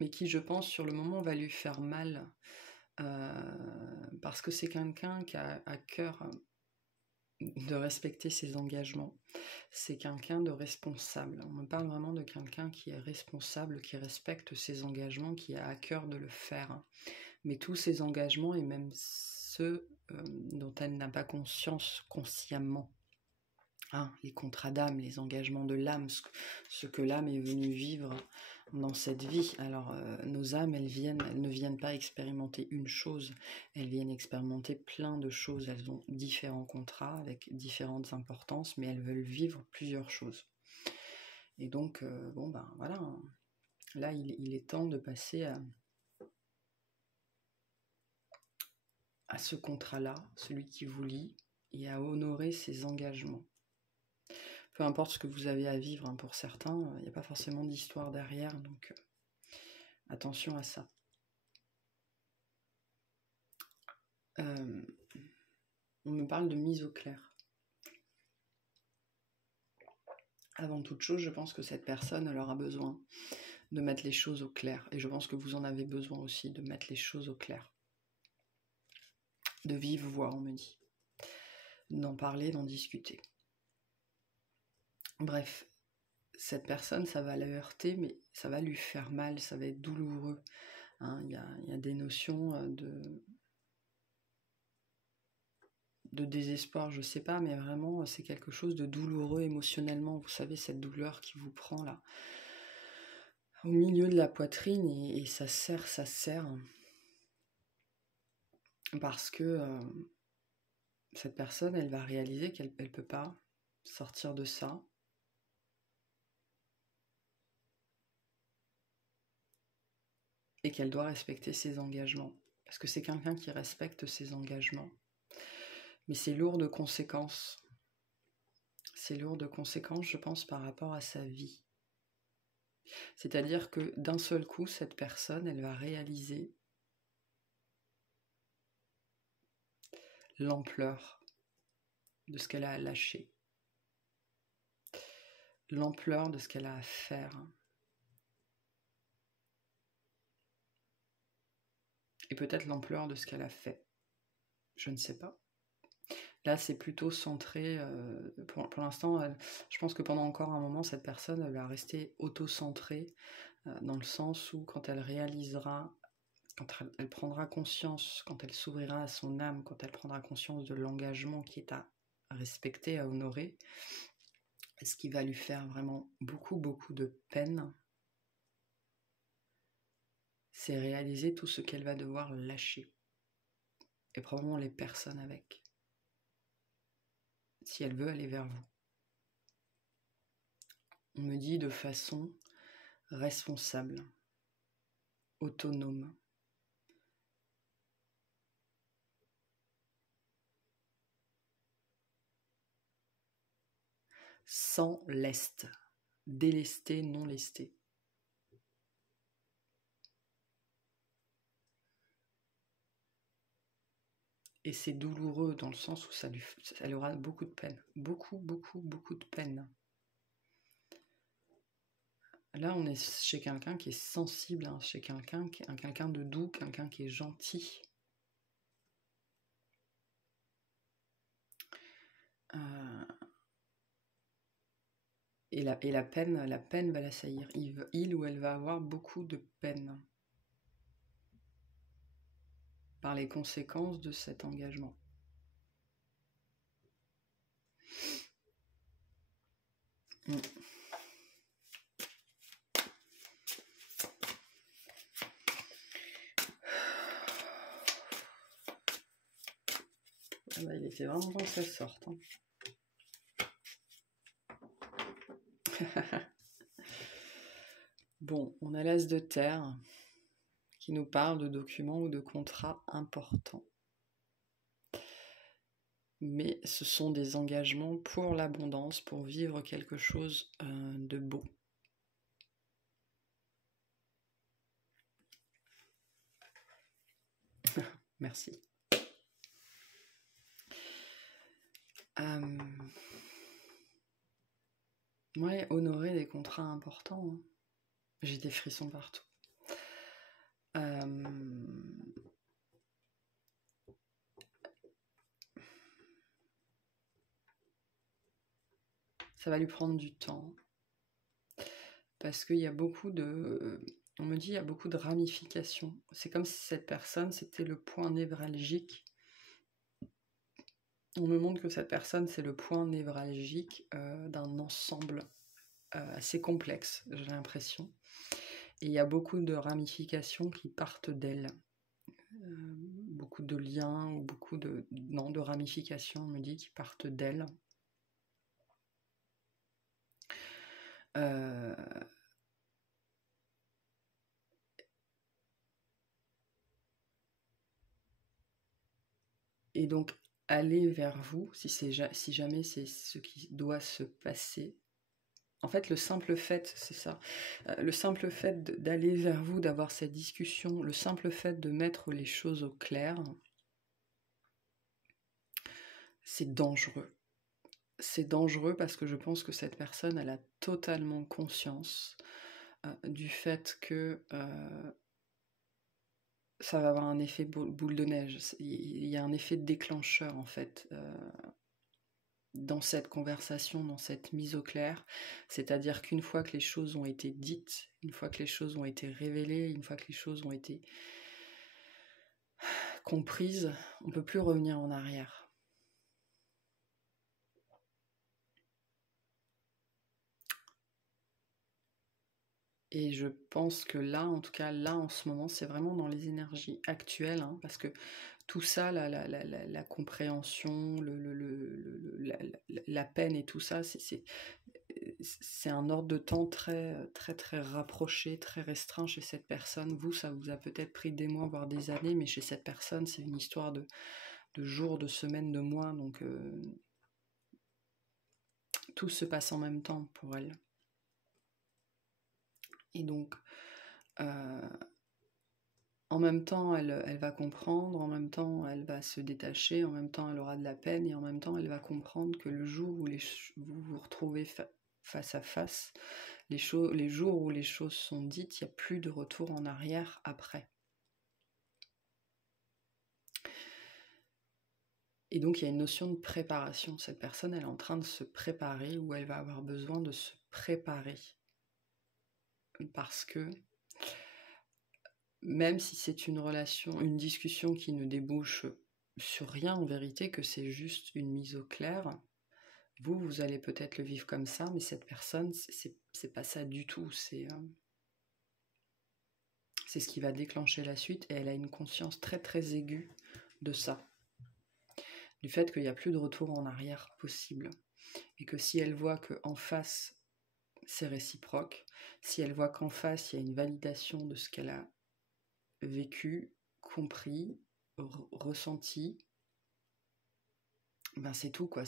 mais qui, je pense, sur le moment, va lui faire mal, parce que c'est quelqu'un qui a à cœur de respecter ses engagements. C'est quelqu'un de responsable. On me parle vraiment de quelqu'un qui est responsable, qui respecte ses engagements, qui a à cœur de le faire. Mais tous ces engagements, et même ceux dont elle n'a pas conscience consciemment, hein, les contrats d'âme, les engagements de l'âme, ce que l'âme est venue vivre dans cette vie. Alors nos âmes, elles ne viennent pas expérimenter une chose, elles viennent expérimenter plein de choses. Elles ont différents contrats avec différentes importances, mais elles veulent vivre plusieurs choses. Et donc, bon ben voilà, hein. Là il est temps de passer à ce contrat-là, celui qui vous lie, et à honorer ses engagements. Peu importe ce que vous avez à vivre, hein, pour certains, il n'y a pas forcément d'histoire derrière, donc attention à ça. On me parle de mise au clair. Avant toute chose, je pense que cette personne, elle aura besoin de mettre les choses au clair, et je pense que vous en avez besoin aussi, de mettre les choses au clair. De vive voix, on me dit. D'en parler, d'en discuter. Bref, cette personne, ça va la heurter, mais ça va lui faire mal, ça va être douloureux. Hein, y a des notions de désespoir, je sais pas, mais vraiment, c'est quelque chose de douloureux émotionnellement. Vous savez, cette douleur qui vous prend là, au milieu de la poitrine, et ça serre. Parce que cette personne, elle va réaliser qu'elle ne peut pas sortir de ça. Et qu'elle doit respecter ses engagements. Parce que c'est quelqu'un qui respecte ses engagements. Mais c'est lourd de conséquences. C'est lourd de conséquences, je pense, par rapport à sa vie. C'est-à-dire que d'un seul coup, cette personne, elle va réaliser l'ampleur de ce qu'elle a à lâcher. L'ampleur de ce qu'elle a à faire. Et peut-être l'ampleur de ce qu'elle a fait. Je ne sais pas. Là, c'est plutôt centré, pour l'instant, je pense que pendant encore un moment, cette personne, elle va rester auto-centrée, dans le sens où quand elle réalisera, quand elle prendra conscience, quand elle s'ouvrira à son âme, quand elle prendra conscience de l'engagement qui est à respecter, à honorer, ce qui va lui faire vraiment beaucoup, beaucoup de peine, c'est réaliser tout ce qu'elle va devoir lâcher. Et probablement les personnes avec. Si elle veut aller vers vous. On me dit de façon responsable, autonome. Sans lest, délesté, non lesté. Et c'est douloureux dans le sens où elle aura beaucoup de peine. Beaucoup, beaucoup, beaucoup de peine. Là, on est chez quelqu'un qui est sensible, hein, chez quelqu'un de doux, quelqu'un qui est gentil. Et la peine va l'assaillir. Il ou elle va avoir beaucoup de peine par les conséquences de cet engagement. Ah bah, il était vraiment temps que ça sorte. Hein. Bon, on a l'as de terre qui nous parle de documents ou de contrats importants. Mais ce sont des engagements pour l'abondance, pour vivre quelque chose de beau. Merci. Ouais, honorer des contrats importants. Hein. J'ai des frissons partout. Ça va lui prendre du temps. Parce qu'il y a beaucoup de... On me dit qu'il y a beaucoup de ramifications. C'est comme si cette personne, c'était le point névralgique. On me montre que cette personne, c'est le point névralgique d'un ensemble assez complexe, j'ai l'impression. Et il y a beaucoup de ramifications qui partent d'elle. Beaucoup de liens ou beaucoup de ramifications, on me dit, qui partent d'elle. Et donc, aller vers vous, si jamais c'est ce qui doit se passer. En fait, le simple fait, c'est ça, le simple fait d'aller vers vous, d'avoir cette discussion, le simple fait de mettre les choses au clair, c'est dangereux. C'est dangereux parce que je pense que cette personne, elle a totalement conscience du fait que ça va avoir un effet boule de neige. Il y a un effet déclencheur, en fait, dans cette conversation, dans cette mise au clair. C'est-à-dire qu'une fois que les choses ont été dites, une fois que les choses ont été révélées, une fois que les choses ont été comprises, on ne peut plus revenir en arrière. Et je pense que là, en tout cas, là, en ce moment, c'est vraiment dans les énergies actuelles, hein, parce que tout ça, la compréhension, la peine et tout ça, c'est un ordre de temps très, très, très rapproché, très restreint chez cette personne. Vous, ça vous a peut-être pris des mois, voire des années, mais chez cette personne, c'est une histoire de jours, de semaines, de mois, donc tout se passe en même temps pour elle. Et donc, en même temps, elle va comprendre, en même temps, elle va se détacher, en même temps, elle aura de la peine, et en même temps, elle va comprendre que le jour où vous vous retrouvez face à face, les jours où les choses sont dites, il n'y a plus de retour en arrière après. Et donc, il y a une notion de préparation. Cette personne, elle est en train de se préparer, ou elle va avoir besoin de se préparer. Parce que même si c'est une relation, une discussion qui ne débouche sur rien en vérité, que c'est juste une mise au clair, Vous allez peut-être le vivre comme ça, mais cette personne, c'est pas ça du tout. C'est ce qui va déclencher la suite, et elle a une conscience très très aiguë de ça. Du fait qu'il n'y a plus de retour en arrière possible. Et que si elle voit qu'en face, c'est réciproque, si elle voit qu'en face, il y a une validation de ce qu'elle a vécu, compris, ressenti, ben c'est tout, quoi.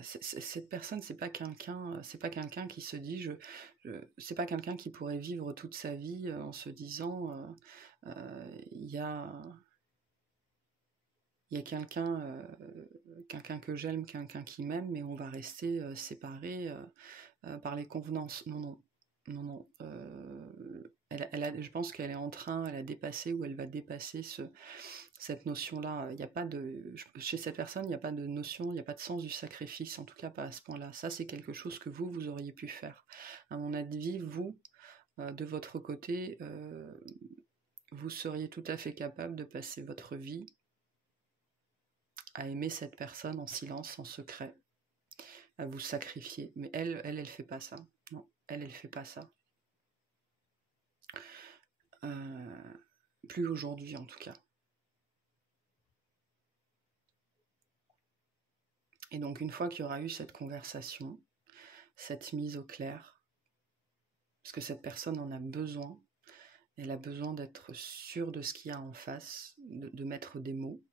Cette personne, c'est pas quelqu'un qui se dit, c'est pas quelqu'un qui pourrait vivre toute sa vie en se disant, il y a quelqu'un que j'aime, quelqu'un qui m'aime, mais on va rester séparés par les convenances. Non. Je pense qu'elle est en train, elle a dépassé ou elle va dépasser cette notion-là. Il y a pas chez cette personne, il n'y a pas de notion, il n'y a pas de sens du sacrifice, en tout cas pas à ce point-là. Ça, c'est quelque chose que vous auriez pu faire. À mon avis, vous, de votre côté, vous seriez tout à fait capable de passer votre vie à aimer cette personne en silence, en secret, à vous sacrifier. Mais elle fait pas ça. Non, elle fait pas ça. Plus aujourd'hui, en tout cas. Et donc, une fois qu'il y aura eu cette conversation, cette mise au clair, parce que cette personne en a besoin, elle a besoin d'être sûre de ce qu'il y a en face, de mettre des mots,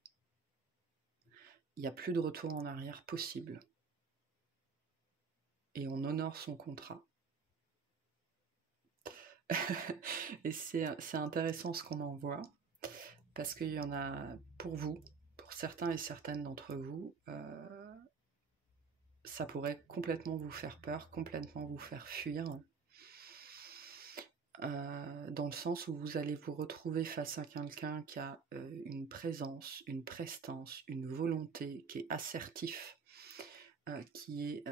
il n'y a plus de retour en arrière possible. Et on honore son contrat. Et c'est intéressant ce qu'on en voit, parce qu'il y en a pour vous, pour certains et certaines d'entre vous, ça pourrait complètement vous faire peur, complètement vous faire fuir, dans le sens où vous allez vous retrouver face à quelqu'un qui a une présence, une prestance, une volonté, qui est assertif, qui est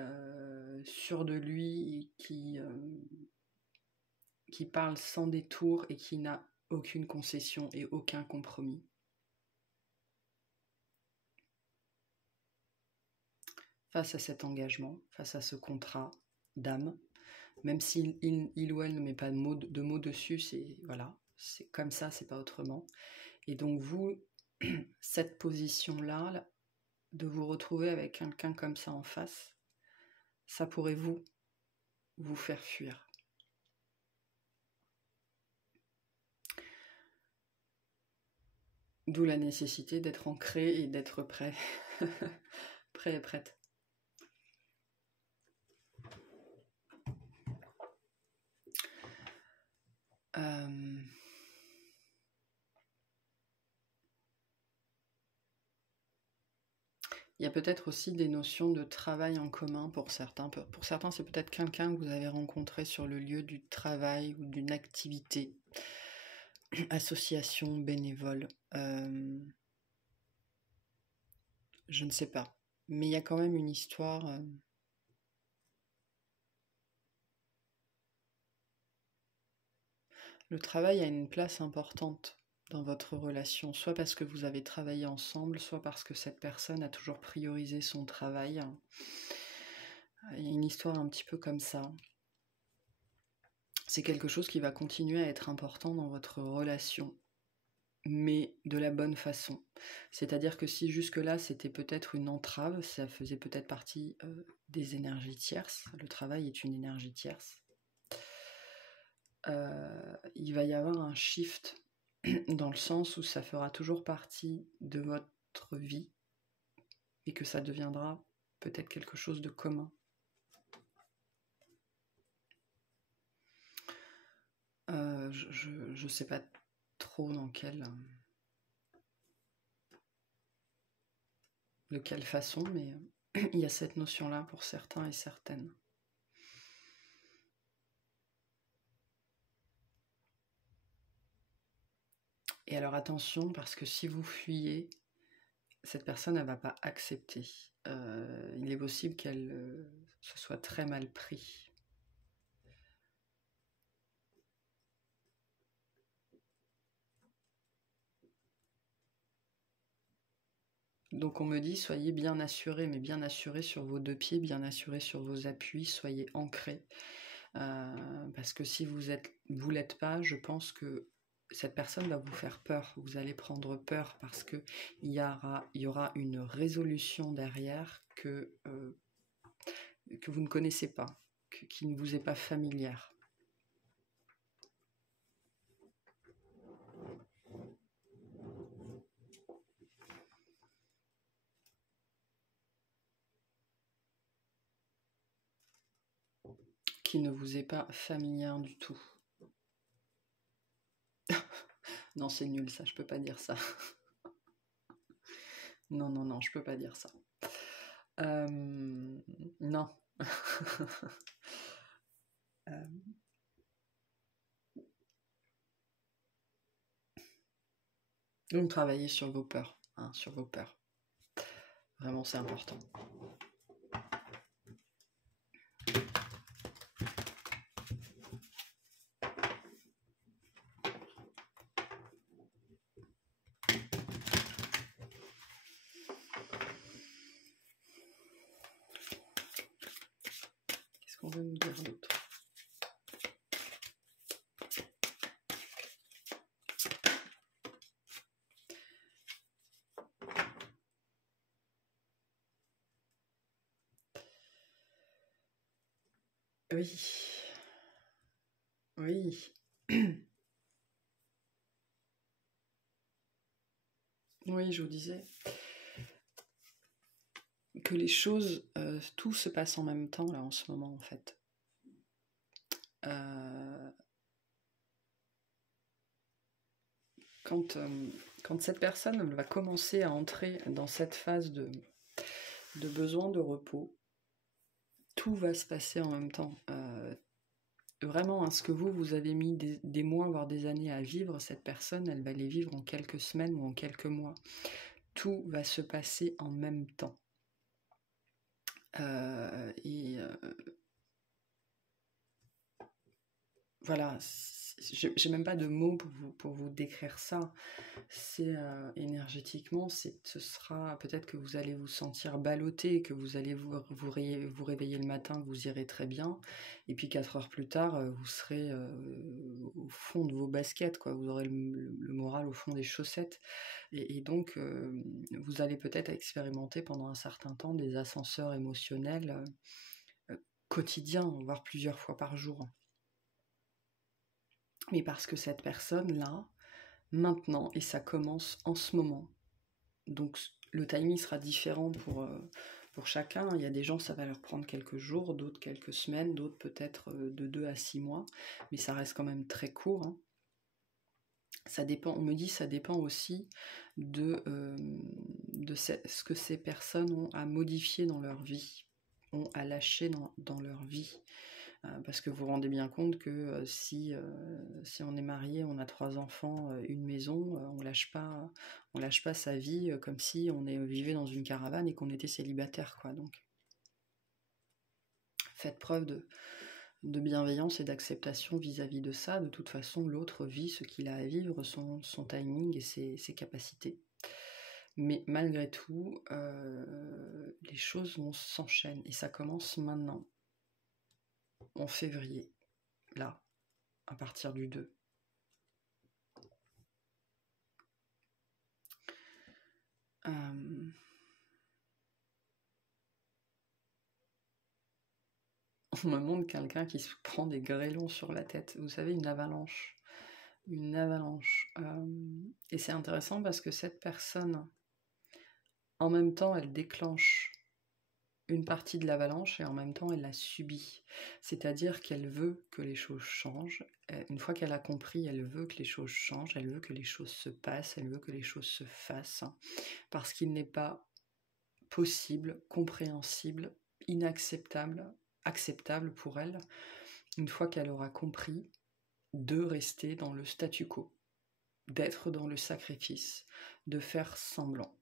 sûr de lui, qui parle sans détour et qui n'a aucune concession et aucun compromis. Face à cet engagement, face à ce contrat d'âme, même s'il il ou elle ne met pas de mots dessus, c'est voilà, c'est comme ça, c'est pas autrement. Et donc vous, cette position-là, de vous retrouver avec quelqu'un comme ça en face, ça pourrait vous faire fuir. D'où la nécessité d'être ancré et d'être prêt. Prêt et prête. Il y a peut-être aussi des notions de travail en commun pour certains. Pour certains, c'est peut-être quelqu'un que vous avez rencontré sur le lieu du travail ou d'une activité, association, bénévole. Je ne sais pas. Mais il y a quand même une histoire. Le travail a une place importante dans votre relation, soit parce que vous avez travaillé ensemble, soit parce que cette personne a toujours priorisé son travail. Il y a une histoire un petit peu comme ça. C'est quelque chose qui va continuer à être important dans votre relation, mais de la bonne façon. C'est-à-dire que si jusque-là c'était peut-être une entrave, ça faisait peut-être partie des énergies tierces, le travail est une énergie tierce, il va y avoir un shift dans le sens où ça fera toujours partie de votre vie et que ça deviendra peut-être quelque chose de commun. Je sais pas trop dans de quelle façon, mais il y a cette notion-là pour certains et certaines. Et alors attention, parce que si vous fuyez, cette personne, elle ne va pas accepter. Il est possible qu'elle se soit très mal pris. Donc on me dit, soyez bien assurés, mais bien assurés sur vos 2 pieds, bien assurés sur vos appuis, soyez ancrés. Parce que si vous l'êtes pas, je pense que cette personne va vous faire peur. Vous allez prendre peur parce que il y aura une résolution derrière que vous ne connaissez pas, qui ne vous est pas familière. Qui ne vous est pas familière du tout. Non, c'est nul ça, je peux pas dire ça. Non, non, non, je peux pas dire ça. Non. Donc travaillez sur vos peurs, hein, sur vos peurs. Vraiment, c'est important. Qu'est-ce qu'on veut nous dire d'autre? Oui. Oui. Oui, je vous disais que les choses, tout se passe en même temps, là, en ce moment, en fait. Quand cette personne va commencer à entrer dans cette phase de besoin de repos, tout va se passer en même temps. Vraiment, hein, ce que vous avez mis des mois, voire des années à vivre, cette personne, elle va les vivre en quelques semaines ou en quelques mois. Tout va se passer en même temps. Voilà, j'ai même pas de mots pour vous décrire ça. C'est énergétiquement, ce sera peut-être que vous allez vous sentir ballotté, que vous allez vous réveiller le matin, vous irez très bien, et puis 4 heures plus tard, vous serez au fond de vos baskets, quoi. Vous aurez le moral au fond des chaussettes, et donc vous allez peut-être expérimenter pendant un certain temps des ascenseurs émotionnels quotidiens, voire plusieurs fois par jour. Mais parce que cette personne-là, maintenant, et ça commence en ce moment, donc le timing sera différent pour chacun. Il y a des gens, ça va leur prendre quelques jours, d'autres quelques semaines, d'autres peut-être de 2 à 6 mois, mais ça reste quand même très court, hein. Ça dépend, on me dit, ça dépend aussi de ce que ces personnes ont à modifier dans leur vie, ont à lâcher dans leur vie. Parce que vous vous rendez bien compte que si on est marié, on a 3 enfants, une maison, on lâche pas sa vie comme si on vivait dans une caravane et qu'on était célibataire, quoi. Donc, faites preuve de bienveillance et d'acceptation vis-à-vis de ça. De toute façon, l'autre vit ce qu'il a à vivre, son timing et ses capacités. Mais malgré tout, les choses s'enchaînent et ça commence maintenant, en février, là, à partir du 2. On me montre quelqu'un qui se prend des grêlons sur la tête. Vous savez, une avalanche. Une avalanche. Et c'est intéressant parce que cette personne, en même temps, elle déclenche une partie de l'avalanche et en même temps, elle la subit. C'est-à-dire qu'elle veut que les choses changent. Une fois qu'elle a compris, elle veut que les choses changent, elle veut que les choses se passent, elle veut que les choses se fassent. Parce qu'il n'est pas possible, compréhensible, inacceptable, acceptable pour elle, une fois qu'elle aura compris, de rester dans le statu quo, d'être dans le sacrifice, de faire semblant.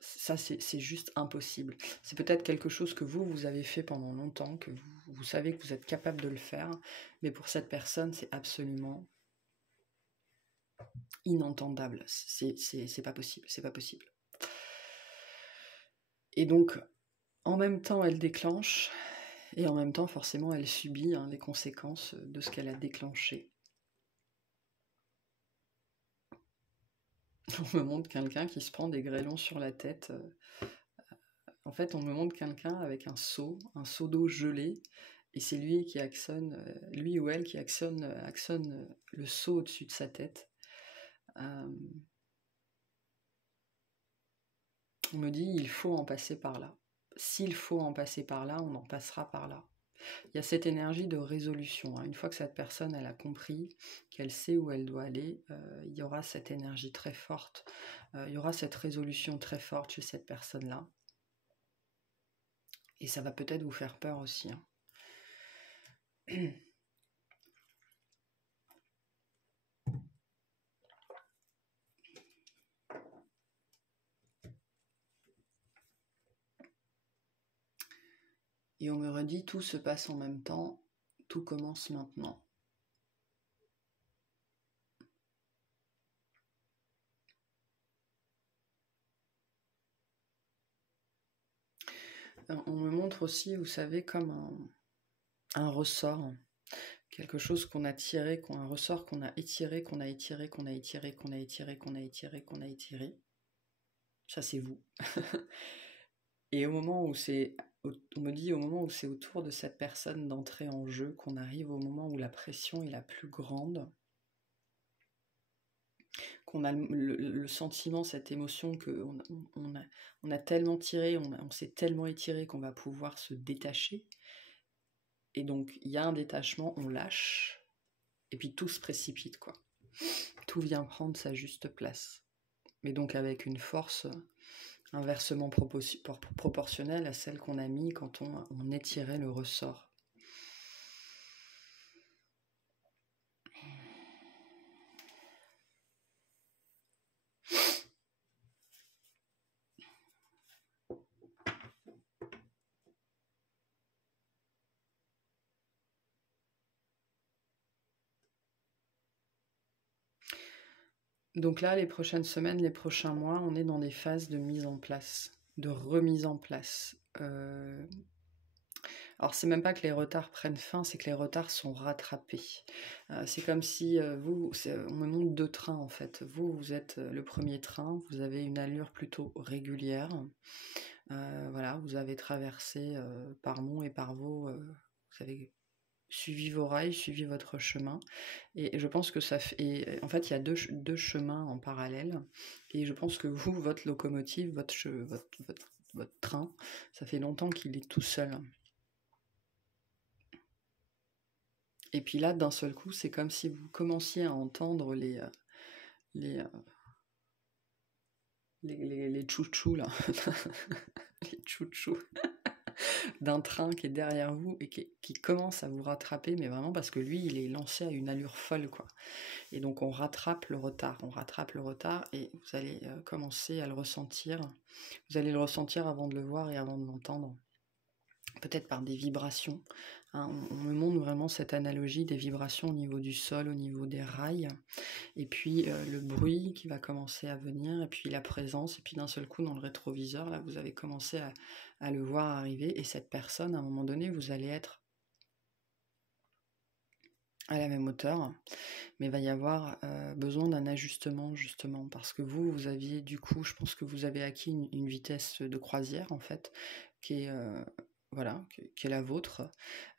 Ça, c'est juste impossible. C'est peut-être quelque chose que vous avez fait pendant longtemps, que vous savez que vous êtes capable de le faire, mais pour cette personne, c'est absolument inentendable. C'est pas possible, c'est pas possible. Et donc, en même temps, elle déclenche, et en même temps, forcément, elle subit les conséquences de ce qu'elle a déclenché. On me montre quelqu'un qui se prend des grêlons sur la tête. En fait, on me montre quelqu'un avec un seau d'eau gelée, et c'est lui qui actionne, lui ou elle qui actionne le seau au-dessus de sa tête. On me dit, il faut en passer par là. S'il faut en passer par là, on en passera par là. Il y a cette énergie de résolution. Une fois que cette personne elle a compris, qu'elle sait où elle doit aller, il y aura cette énergie très forte. Il y aura cette résolution très forte chez cette personne-là. Et ça va peut-être vous faire peur aussi. Et on me redit, tout se passe en même temps, tout commence maintenant. On me montre aussi, vous savez, comme un ressort, quelque chose qu'on a tiré, un ressort qu'on a étiré, qu'on a étiré, qu'on a étiré, qu'on a étiré, qu'on a étiré, qu'on a étiré. Ça, c'est vous. Et au moment où c'est, on me dit au moment où c'est au tour de cette personne d'entrer en jeu, qu'on arrive au moment où la pression est la plus grande, qu'on a le sentiment, cette émotion qu'on on a tellement tiré, on s'est tellement étiré qu'on va pouvoir se détacher. Et donc, il y a un détachement, on lâche, et puis tout se précipite, quoi. Tout vient prendre sa juste place. Mais donc avec une force inversement proportionnelle à celle qu'on a mis quand on étirait le ressort. Donc là, les prochaines semaines, les prochains mois, on est dans des phases de mise en place, de remise en place. Alors c'est même pas que les retards prennent fin, c'est que les retards sont rattrapés. C'est comme si on me montre 2 trains en fait. Vous êtes le premier train, vous avez une allure plutôt régulière. Voilà, vous avez traversé par Mont et par Vaux, vous avez suivi vos rails, suivi votre chemin. Et je pense que ça fait. Et en fait, il y a deux chemins en parallèle. Et je pense que vous, votre locomotive, votre train, ça fait longtemps qu'il est tout seul. Et puis là, d'un seul coup, c'est comme si vous commenciez à entendre les tchou-tchou, là. Les tchou-tchou d'un train qui est derrière vous et qui commence à vous rattraper, mais vraiment parce que lui, il est lancé à une allure folle, quoi. Et donc on rattrape le retard, et vous allez commencer à le ressentir. Vous allez le ressentir avant de le voir et avant de l'entendre. Peut-être par des vibrations. On me montre vraiment cette analogie des vibrations au niveau du sol, au niveau des rails, et puis le bruit qui va commencer à venir, et puis la présence, et puis d'un seul coup dans le rétroviseur, là vous avez commencé à le voir arriver, et cette personne, à un moment donné, vous allez être à la même hauteur, mais il va y avoir besoin d'un ajustement justement, parce que vous aviez du coup, je pense que vous avez acquis une vitesse de croisière en fait, qui est qui est la vôtre,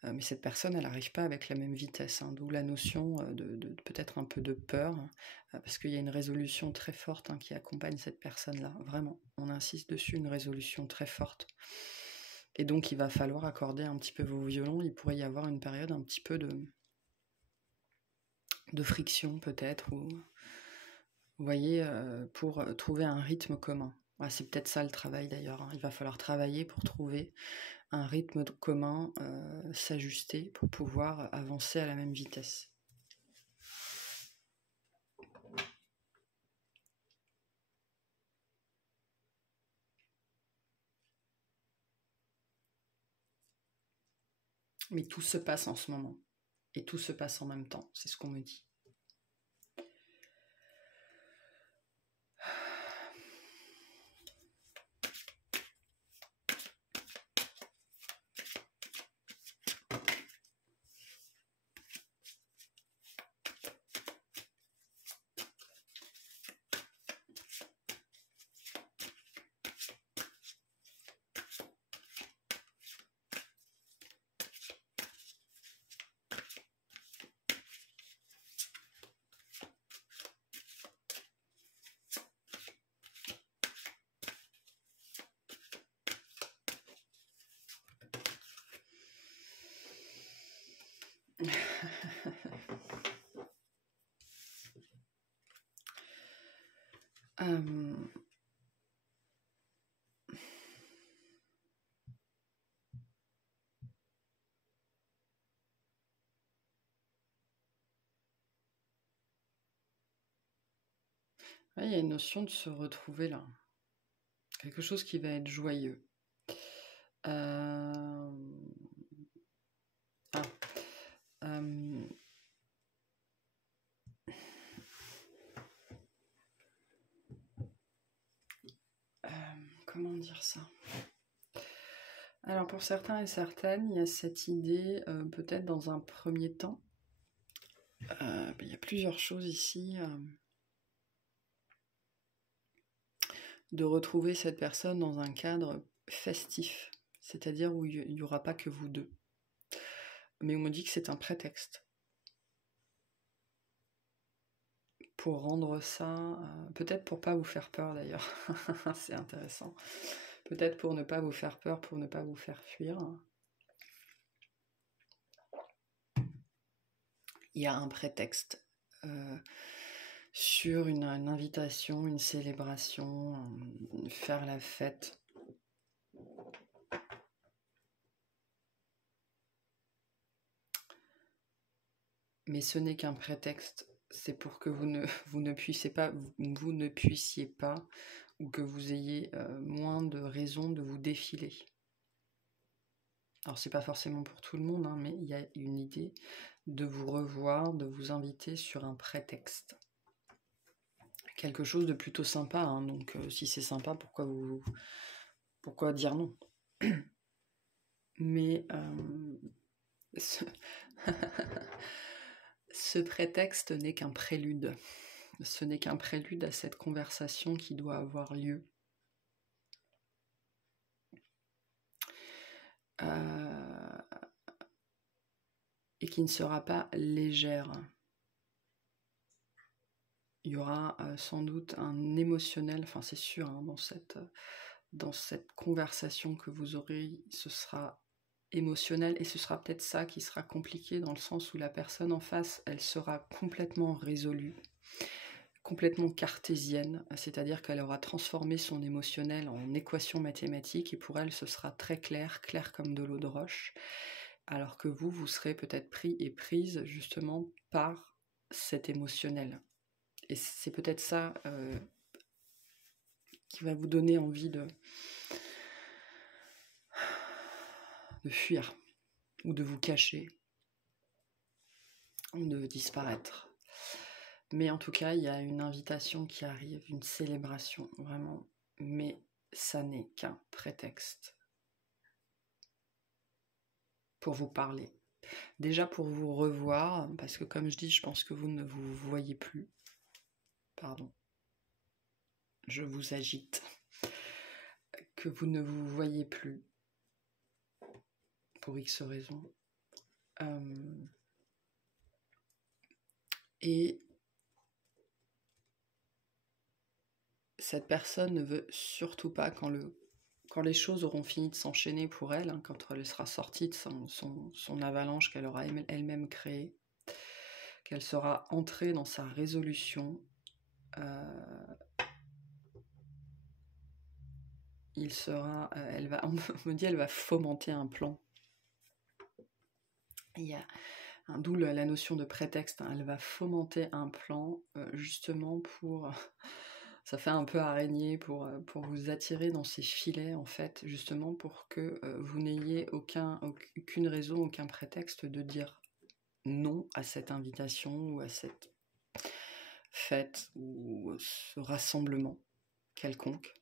mais cette personne elle n'arrive pas avec la même vitesse, d'où la notion de peut-être un peu de peur, parce qu'il y a une résolution très forte qui accompagne cette personne-là, vraiment, on insiste dessus, une résolution très forte. Et donc il va falloir accorder un petit peu vos violons, il pourrait y avoir une période un petit peu de friction peut-être, ou vous voyez, pour trouver un rythme commun. C'est peut-être ça le travail d'ailleurs, il va falloir travailler pour trouver un rythme commun, s'ajuster pour pouvoir avancer à la même vitesse. Mais tout se passe en ce moment, et tout se passe en même temps, c'est ce qu'on me dit. Il y a une notion de se retrouver là. Quelque chose qui va être joyeux. Comment dire ça? Alors pour certains et certaines, il y a cette idée, peut-être dans un premier temps, il y a plusieurs choses ici, de retrouver cette personne dans un cadre festif, c'est-à-dire où il n'y aura pas que vous deux. Mais on me dit que c'est un prétexte pour rendre ça, peut-être pour pas vous faire peur d'ailleurs, c'est intéressant, peut-être pour ne pas vous faire peur, pour ne pas vous faire fuir. Il y a un prétexte sur une invitation, une célébration, faire la fête. Mais ce n'est qu'un prétexte, c'est pour que vous ne puissiez pas, ou que vous ayez moins de raisons de vous défiler. Alors c'est pas forcément pour tout le monde, hein, mais il y a une idée de vous revoir, de vous inviter sur un prétexte. Quelque chose de plutôt sympa, hein, donc si c'est sympa, pourquoi dire non? Mais ce prétexte n'est qu'un prélude. Ce n'est qu'un prélude à cette conversation qui doit avoir lieu. Et qui ne sera pas légère. Il y aura sans doute un émotionnel, enfin c'est sûr, hein, dans cette conversation que vous aurez, ce sera émotionnel, et ce sera peut-être ça qui sera compliqué, dans le sens où la personne en face, elle sera complètement résolue, complètement cartésienne, c'est-à-dire qu'elle aura transformé son émotionnel en équation mathématique, et pour elle ce sera très clair, clair comme de l'eau de roche, alors que vous serez peut-être pris et prise justement par cet émotionnel. Et c'est peut-être ça qui va vous donner envie de fuir, ou de vous cacher, ou de disparaître. Mais en tout cas, il y a une invitation qui arrive, une célébration, vraiment. Mais ça n'est qu'un prétexte pour vous parler. Déjà pour vous revoir, parce que comme je dis, je pense que vous ne vous voyez plus. Pardon. Je vous agite. Que vous ne vous voyez plus. Pour X raisons. Et cette personne ne veut surtout pas, quand les choses auront fini de s'enchaîner pour elle, hein, quand elle sera sortie de son avalanche qu'elle aura elle-même créée, qu'elle sera entrée dans sa résolution, on me dit, elle va fomenter un plan. Il y a d'où la notion de prétexte, hein, elle va fomenter un plan justement pour... Ça fait un peu araignée pour vous attirer dans ces filets, en fait, justement pour que vous n'ayez aucune raison, aucun prétexte de dire non à cette invitation ou à cette fête ou ce rassemblement quelconque.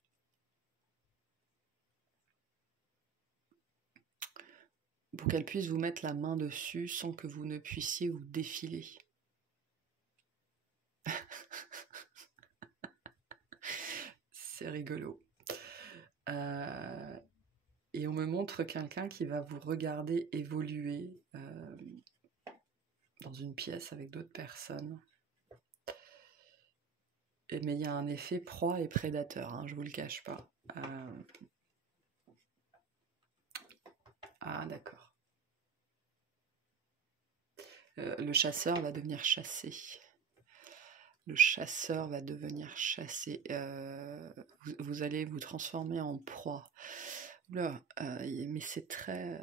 Pour qu'elle puisse vous mettre la main dessus sans que vous ne puissiez vous défiler. C'est rigolo. Et on me montre quelqu'un qui va vous regarder évoluer dans une pièce avec d'autres personnes. Mais il y a un effet proie et prédateur, hein, je vous le cache pas. Ah d'accord. Le chasseur va devenir chassé. Le chasseur va devenir chassé. Vous allez vous transformer en proie. Oula, mais c'est très...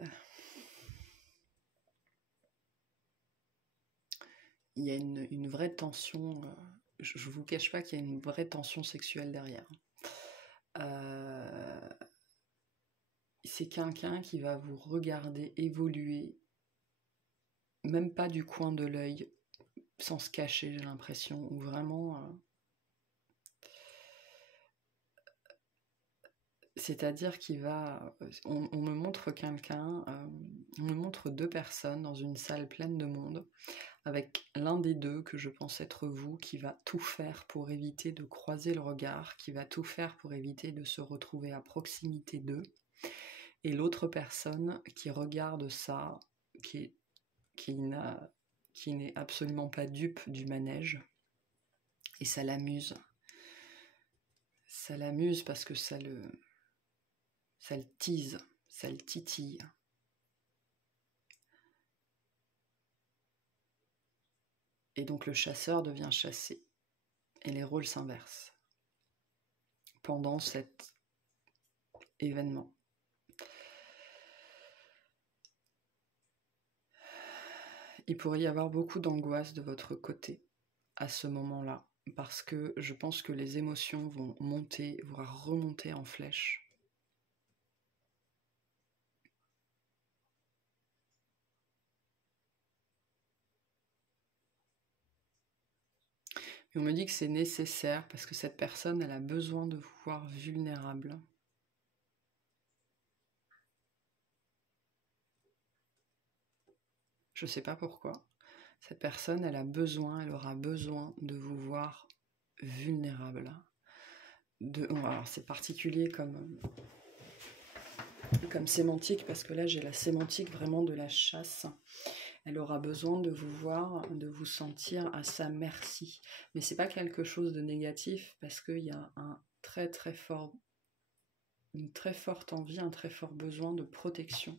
Il y a une vraie tension. Je ne vous cache pas qu'il y a une vraie tension sexuelle derrière. C'est quelqu'un qui va vous regarder évoluer, même pas du coin de l'œil, sans se cacher, j'ai l'impression, ou vraiment... c'est-à-dire qu'il va... On me montre quelqu'un, on me montre deux personnes dans une salle pleine de monde, avec l'un des deux, que je pense être vous, qui va tout faire pour éviter de croiser le regard, qui va tout faire pour éviter de se retrouver à proximité d'eux, et l'autre personne qui regarde ça, qui n'est absolument pas dupe du manège, et ça l'amuse. Ça l'amuse parce que ça le tease, ça le titille. Et donc le chasseur devient chassé. Et les rôles s'inversent pendant cet événement. Il pourrait y avoir beaucoup d'angoisse de votre côté à ce moment-là, parce que je pense que les émotions vont monter, voire remonter en flèche. Et on me dit que c'est nécessaire parce que cette personne, elle a besoin de vous voir vulnérable. Je ne sais pas pourquoi. Cette personne, elle aura besoin de vous voir vulnérable. Alors c'est particulier comme sémantique, parce que là j'ai la sémantique vraiment de la chasse. Elle aura besoin de vous voir, de vous sentir à sa merci. Mais c'est pas quelque chose de négatif, parce qu'il y a une très forte envie, un très fort besoin de protection,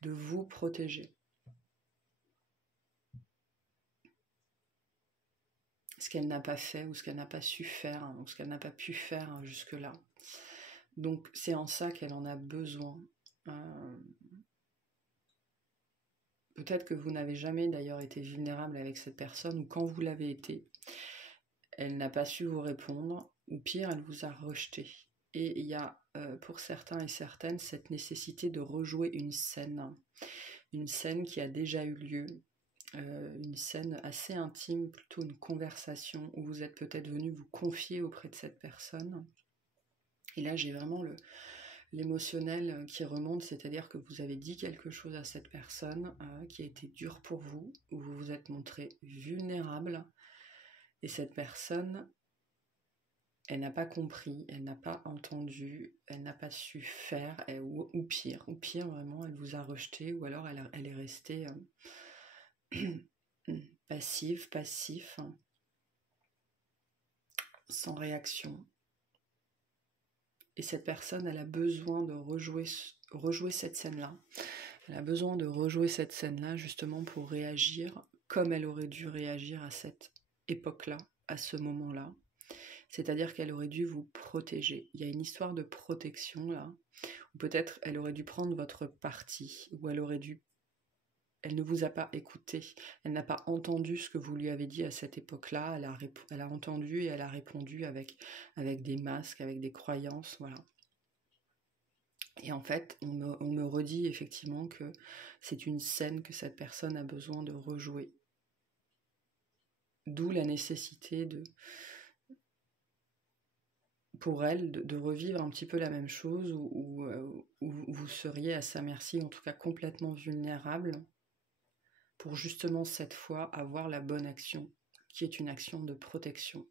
de vous protéger. Ce qu'elle n'a pas fait, ou ce qu'elle n'a pas su faire, ou ce qu'elle n'a pas pu faire jusque-là. Donc c'est en ça qu'elle en a besoin. Peut-être que vous n'avez jamais d'ailleurs été vulnérable avec cette personne, ou quand vous l'avez été, elle n'a pas su vous répondre, ou pire, elle vous a rejeté. Et il y a pour certains et certaines cette nécessité de rejouer une scène qui a déjà eu lieu, une scène assez intime, plutôt une conversation, où vous êtes peut-être venu vous confier auprès de cette personne. Et là j'ai vraiment l'émotionnel qui remonte, c'est-à-dire que vous avez dit quelque chose à cette personne qui a été dur pour vous, où vous vous êtes montré vulnérable, et cette personne, elle n'a pas compris, elle n'a pas entendu, elle n'a pas su faire, ou pire vraiment, elle vous a rejeté, ou alors elle est restée passif, sans réaction. Et cette personne, elle a besoin de rejouer cette scène-là. Elle a besoin de rejouer cette scène-là justement pour réagir comme elle aurait dû réagir à cette époque-là, à ce moment-là. C'est-à-dire qu'elle aurait dû vous protéger. Il y a une histoire de protection là, ou peut-être elle aurait dû prendre votre parti, ou elle ne vous a pas écouté, elle n'a pas entendu ce que vous lui avez dit à cette époque-là, elle a entendu et elle a répondu avec des masques, avec des croyances, voilà. Et en fait, on me redit effectivement que c'est une scène que cette personne a besoin de rejouer. D'où la nécessité pour elle de revivre un petit peu la même chose, où vous seriez à sa merci, en tout cas complètement vulnérable, pour justement cette fois avoir la bonne action, qui est une action de protection,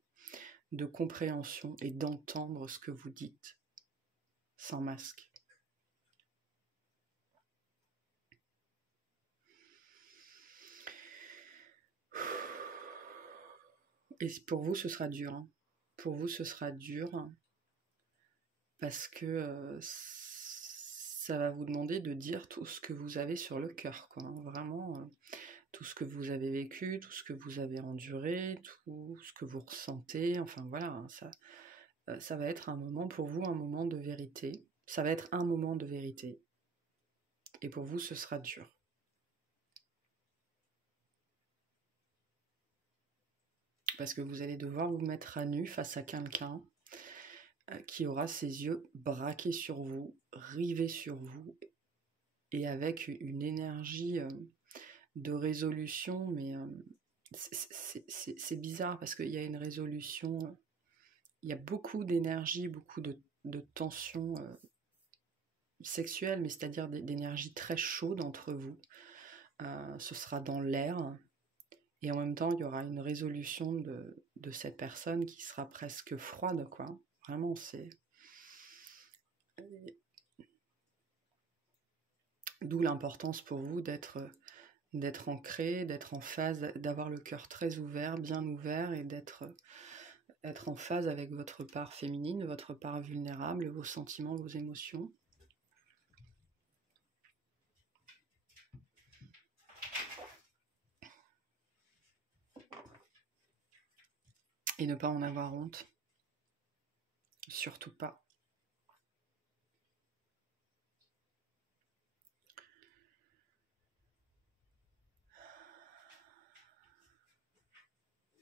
de compréhension et d'entendre ce que vous dites, sans masque. Et pour vous, ce sera dur. Hein. Pour vous, ce sera dur, parce que ça va vous demander de dire tout ce que vous avez sur le cœur, quoi. Vraiment, tout ce que vous avez vécu, tout ce que vous avez enduré, tout ce que vous ressentez, enfin voilà, hein, ça va être un moment pour vous, un moment de vérité. Ça va être un moment de vérité. Et pour vous, ce sera dur. Parce que vous allez devoir vous mettre à nu face à quelqu'un qui aura ses yeux braqués sur vous, rivés sur vous, et avec une énergie de résolution, mais c'est bizarre parce qu'il y a une résolution, il y a beaucoup d'énergie, beaucoup de tension sexuelle, mais c'est-à-dire d'énergie très chaude entre vous. Ce sera dans l'air, et en même temps, il y aura une résolution de cette personne qui sera presque froide, quoi. Vraiment, c'est... D'où l'importance pour vous d'être ancré, d'être en phase, d'avoir le cœur très ouvert, bien ouvert, et d'être en phase avec votre part féminine, votre part vulnérable, vos sentiments, vos émotions. Et ne pas en avoir honte. Surtout pas.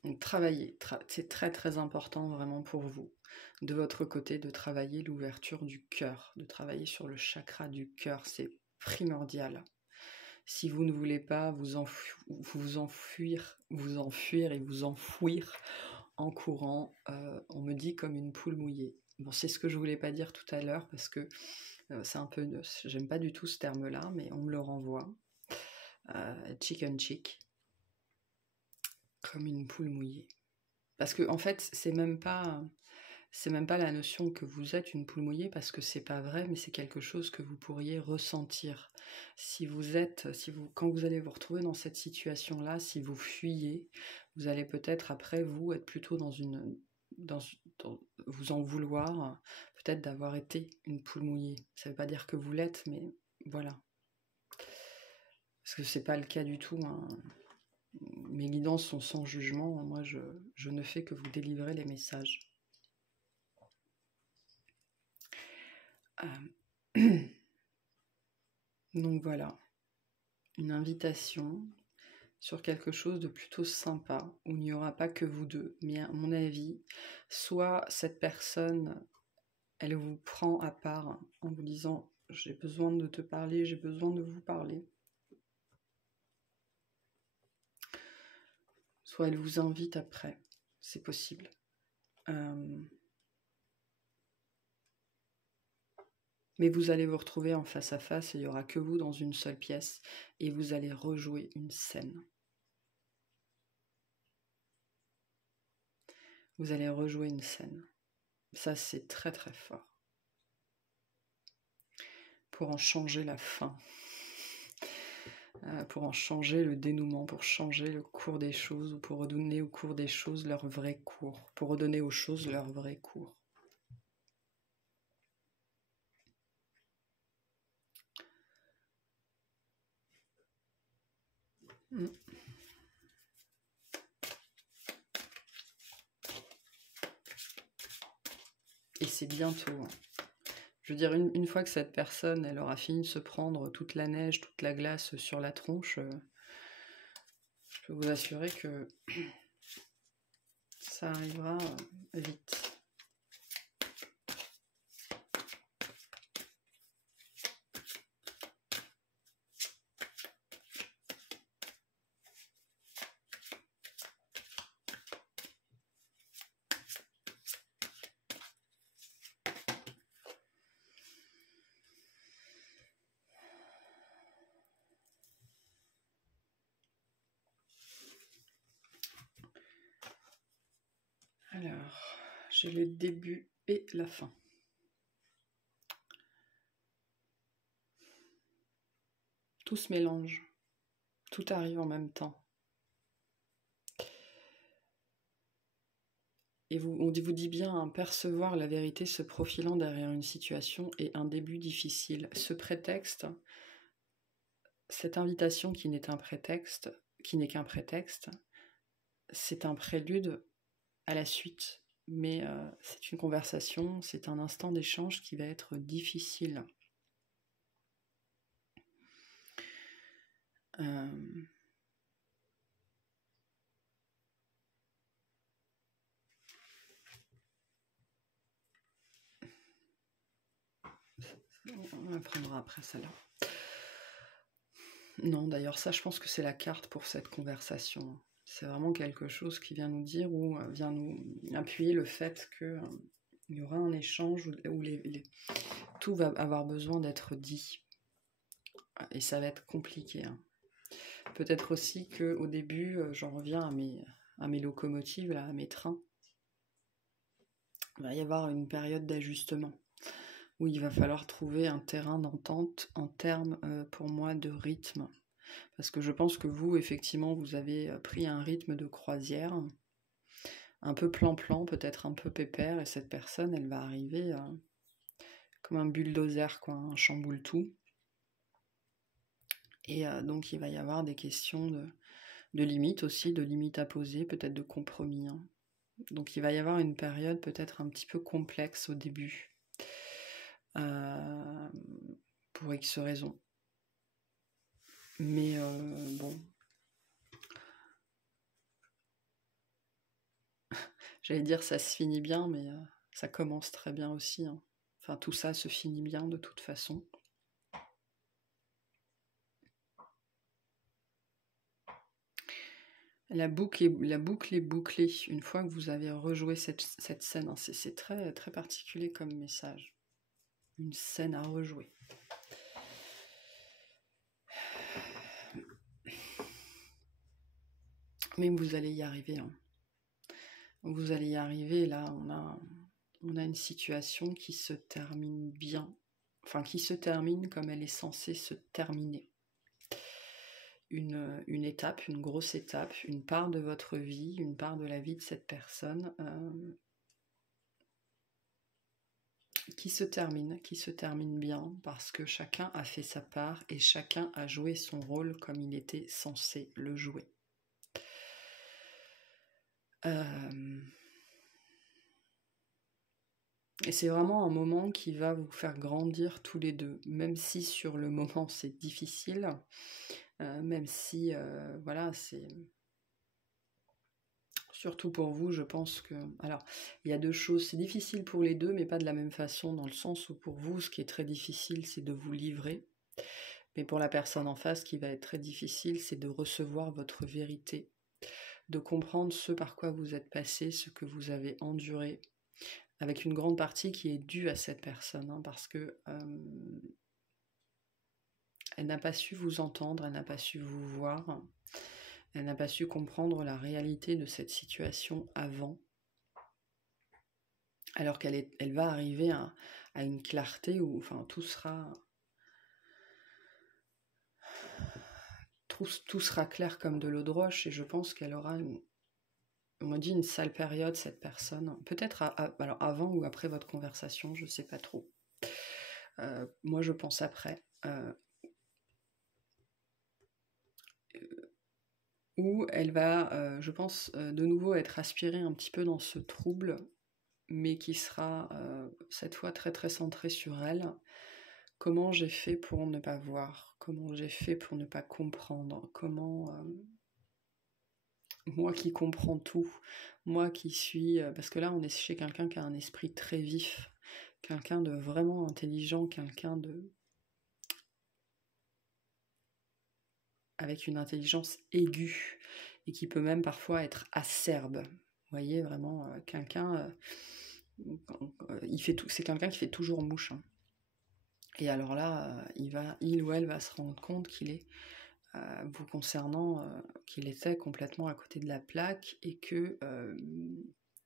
Donc, travaillez, c'est très très important vraiment pour vous, de votre côté, de travailler l'ouverture du cœur, de travailler sur le chakra du cœur, c'est primordial. Si vous ne voulez pas vous enfuir et vous enfouir en courant, on me dit comme une poule mouillée. Bon, c'est ce que je voulais pas dire tout à l'heure parce que c'est un peu, j'aime pas du tout ce terme-là, mais on me le renvoie. Chicken chick, comme une poule mouillée. Parce que en fait, c'est même pas la notion que vous êtes une poule mouillée, parce que c'est pas vrai, mais c'est quelque chose que vous pourriez ressentir. Quand vous allez vous retrouver dans cette situation-là, si vous fuyez, vous allez peut-être après vous être plutôt vous en vouloir, peut-être d'avoir été une poule mouillée. Ça veut pas dire que vous l'êtes, mais voilà. Parce que c'est pas le cas du tout, hein. Mes guidances sont sans jugement, moi je ne fais que vous délivrer les messages. Donc voilà, une invitation sur quelque chose de plutôt sympa, où il n'y aura pas que vous deux, mais à mon avis, soit cette personne, elle vous prend à part en vous disant « j'ai besoin de te parler, j'ai besoin de vous parler », soit elle vous invite après, c'est possible. Mais vous allez vous retrouver en face à face et il n'y aura que vous dans une seule pièce et vous allez rejouer une scène. Vous allez rejouer une scène. Ça, c'est très très fort. Pour en changer la fin. Pour en changer le dénouement, pour changer le cours des choses, ou pour redonner au cours des choses leur vrai cours. Pour redonner aux choses leur vrai cours. Et c'est bientôt. Hein. Je veux dire, une fois que cette personne, elle aura fini de se prendre toute la neige, toute la glace sur la tronche, je peux vous assurer que ça arrivera vite. Alors, j'ai le début et la fin. Tout se mélange, tout arrive en même temps. Et on vous dit bien, hein, percevoir la vérité se profilant derrière une situation est un début difficile. Ce prétexte, cette invitation qui n'est un prétexte, qui n'est qu'un prétexte, c'est un prélude à la suite. Mais c'est une conversation, c'est un instant d'échange qui va être difficile. On la prendra après celle-là. Non, d'ailleurs, ça, je pense que c'est la carte pour cette conversation. C'est vraiment quelque chose qui vient nous dire ou vient nous appuyer le fait qu'il y aura un échange où tout va avoir besoin d'être dit. Et ça va être compliqué. Hein. Peut-être aussi qu'au début, j'en reviens à mes locomotives, là, à mes trains. Il va y avoir une période d'ajustement où il va falloir trouver un terrain d'entente en termes, pour moi, de rythme. Parce que je pense que vous, effectivement, vous avez pris un rythme de croisière, un peu plan-plan, peut-être un peu pépère, et cette personne, elle va arriver comme un bulldozer, quoi, un chamboule-tout. Et donc, il va y avoir des questions de limites aussi, de limites à poser, peut-être de compromis. Hein. Donc, il va y avoir une période peut-être un petit peu complexe au début, pour X raisons. Mais bon, j'allais dire ça se finit bien, mais ça commence très bien aussi. Hein. Enfin, tout ça se finit bien de toute façon. La boucle est bouclée une fois que vous avez rejoué cette scène. Hein. C'est très, très particulier comme message. Une scène à rejouer. Mais vous allez y arriver. Hein. Vous allez y arriver. Là, on a une situation qui se termine bien. Enfin, qui se termine comme elle est censée se terminer. Une étape, une grosse étape, une part de votre vie, une part de la vie de cette personne qui se termine bien parce que chacun a fait sa part et chacun a joué son rôle comme il était censé le jouer. Et c'est vraiment un moment qui va vous faire grandir tous les deux, même si sur le moment c'est difficile, même si, voilà, c'est... Surtout pour vous, je pense que... Alors, il y a deux choses, c'est difficile pour les deux, mais pas de la même façon, dans le sens où pour vous, ce qui est très difficile, c'est de vous livrer. Mais pour la personne en face, ce qui va être très difficile, c'est de recevoir votre vérité, de comprendre ce par quoi vous êtes passé, ce que vous avez enduré, avec une grande partie qui est due à cette personne, hein, parce que elle n'a pas su vous entendre, elle n'a pas su vous voir, elle n'a pas su comprendre la réalité de cette situation avant, alors elle va arriver à une clarté où enfin, tout sera clair comme de l'eau de roche, et je pense qu'elle aura on m'a dit une sale période, cette personne. Peut-être alors avant ou après votre conversation, je ne sais pas trop. Moi, je pense après. Où elle va, je pense, de nouveau être aspirée un petit peu dans ce trouble, mais qui sera cette fois très très centré sur elle. Comment j'ai fait pour ne pas voir? Comment j'ai fait pour ne pas comprendre? Comment moi qui comprends tout, moi qui suis... parce que là on est chez quelqu'un qui a un esprit très vif, quelqu'un de vraiment intelligent, quelqu'un de... avec une intelligence aiguë, et qui peut même parfois être acerbe. Vous voyez, vraiment, quelqu'un... c'est quelqu'un qui fait toujours mouche. Hein. Et alors là, il ou elle va se rendre compte qu'il est, vous concernant, qu'il était complètement à côté de la plaque, et que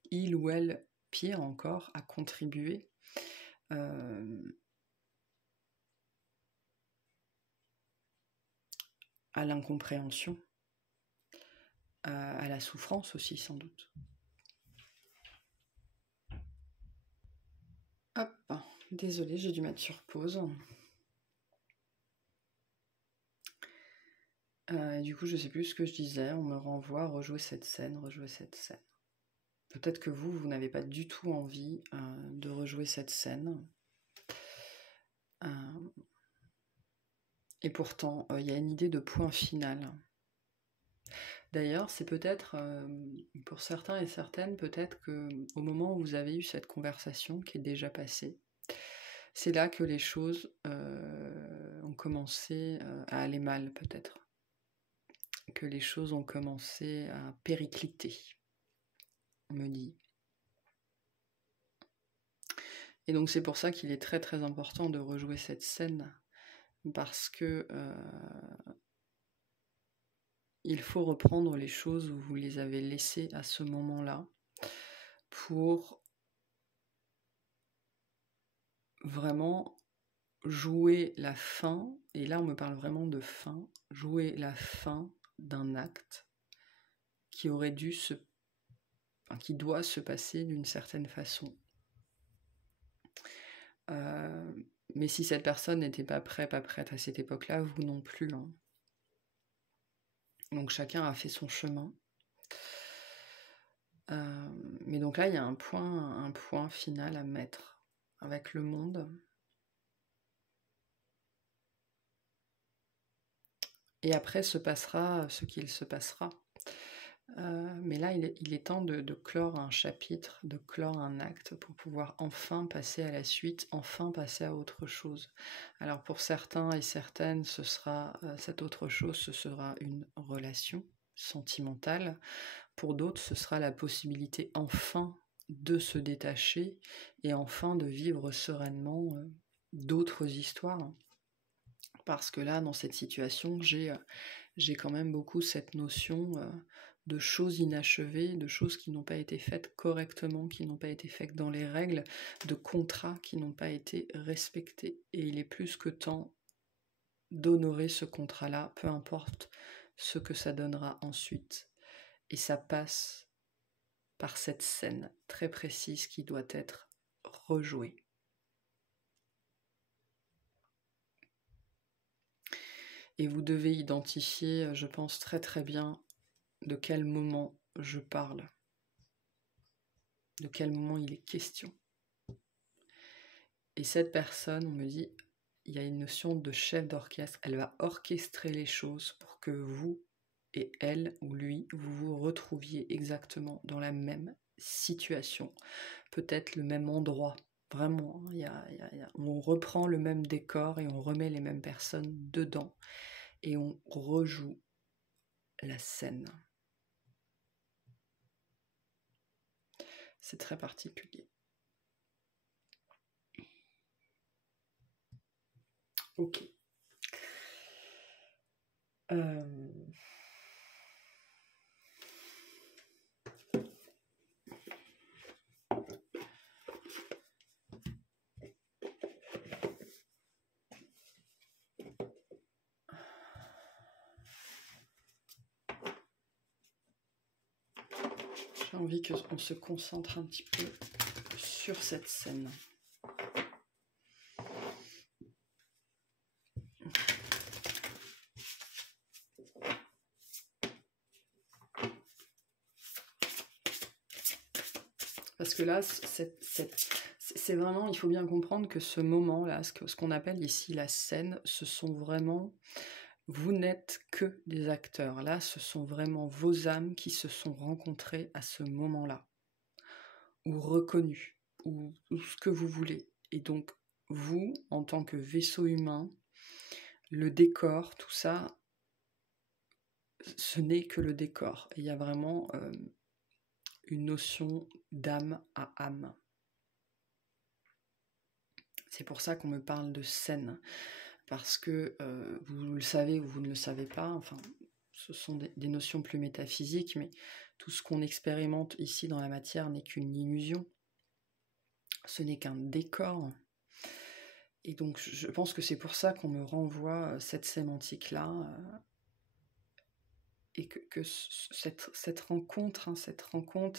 il ou elle, pire encore, a contribué à l'incompréhension, à la souffrance aussi sans doute. Hop, désolée, j'ai dû mettre sur pause. Et du coup, je sais plus ce que je disais, on me renvoie à rejouer cette scène, rejouer cette scène. Peut-être que vous n'avez pas du tout envie de rejouer cette scène. Et pourtant, il y a une idée de point final. D'ailleurs, c'est peut-être, pour certains et certaines, peut-être qu'au moment où vous avez eu cette conversation qui est déjà passée, c'est là que les choses ont commencé à aller mal, peut-être. Que les choses ont commencé à péricliter, on me dit. Et donc c'est pour ça qu'il est très très important de rejouer cette scène, parce que il faut reprendre les choses où vous les avez laissées à ce moment-là, pour vraiment jouer la fin, et là on me parle vraiment de fin, jouer la fin d'un acte qui aurait dû qui doit se passer d'une certaine façon. Mais si cette personne n'était pas prête à cette époque-là, vous non plus. Hein. Donc chacun a fait son chemin. Mais donc là, il y a un point final à mettre avec le monde. Et après se passera ce qu'il se passera. Mais là, il est temps de clore un chapitre, de clore un acte pour pouvoir enfin passer à la suite, enfin passer à autre chose. Alors pour certains et certaines, ce sera cette autre chose, ce sera une relation sentimentale. Pour d'autres, ce sera la possibilité enfin de se détacher et enfin de vivre sereinement d'autres histoires. Parce que là, dans cette situation, j'ai quand même beaucoup cette notion de choses inachevées, de choses qui n'ont pas été faites correctement, qui n'ont pas été faites dans les règles, de contrats qui n'ont pas été respectés. Et il est plus que temps d'honorer ce contrat-là, peu importe ce que ça donnera ensuite. Et ça passe par cette scène très précise qui doit être rejouée. Et vous devez identifier, je pense, très très bien de quel moment je parle, de quel moment il est question. Et cette personne, on me dit, il y a une notion de chef d'orchestre, elle va orchestrer les choses pour que vous et elle ou lui, vous vous retrouviez exactement dans la même situation, peut-être le même endroit. Vraiment, on reprend le même décor et on remet les mêmes personnes dedans et on rejoue la scène. C'est très particulier. Ok. J'ai envie qu'on se concentre un petit peu sur cette scène. Parce que là, c'est vraiment, il faut bien comprendre que ce moment-là, ce qu'on appelle ici la scène, ce sont vraiment, vous n'êtes que des acteurs. Là, ce sont vraiment vos âmes qui se sont rencontrées à ce moment-là, ou reconnues, ou ce que vous voulez. Et donc, vous, en tant que vaisseau humain, le décor, tout ça, ce n'est que le décor. Il y a vraiment une notion d'âme à âme. C'est pour ça qu'on me parle de scène, parce que vous le savez ou vous ne le savez pas, enfin, ce sont des notions plus métaphysiques, mais tout ce qu'on expérimente ici dans la matière n'est qu'une illusion, ce n'est qu'un décor. Et donc je pense que c'est pour ça qu'on me renvoie cette sémantique-là, et que cette rencontre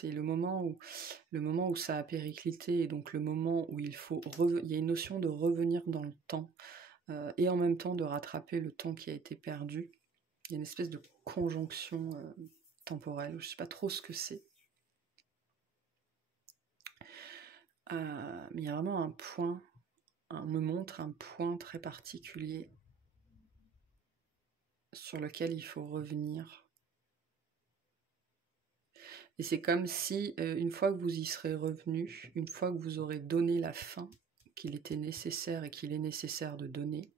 est le moment où ça a périclité, et donc le moment où il y a une notion de revenir dans le temps, et en même temps de rattraper le temps qui a été perdu. y a une espèce de conjonction temporelle, je ne sais pas trop ce que c'est. Mais il y a vraiment un point, on me montre un point très particulier sur lequel il faut revenir. Et c'est comme si, une fois que vous y serez revenu, une fois que vous aurez donné la fin qu'il était nécessaire et qu'il est nécessaire de donner,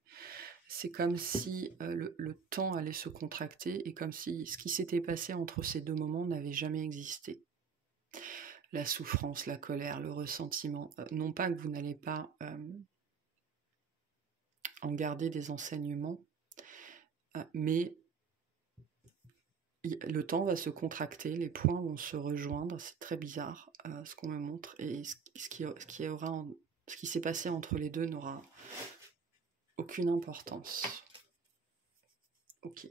c'est comme si le temps allait se contracter et comme si ce qui s'était passé entre ces deux moments n'avait jamais existé. La souffrance, la colère, le ressentiment, non pas que vous n'allez pas en garder des enseignements, mais le temps va se contracter, les points vont se rejoindre, c'est très bizarre ce qu'on me montre, et ce qui s'est passé entre les deux n'aura aucune importance. Ok.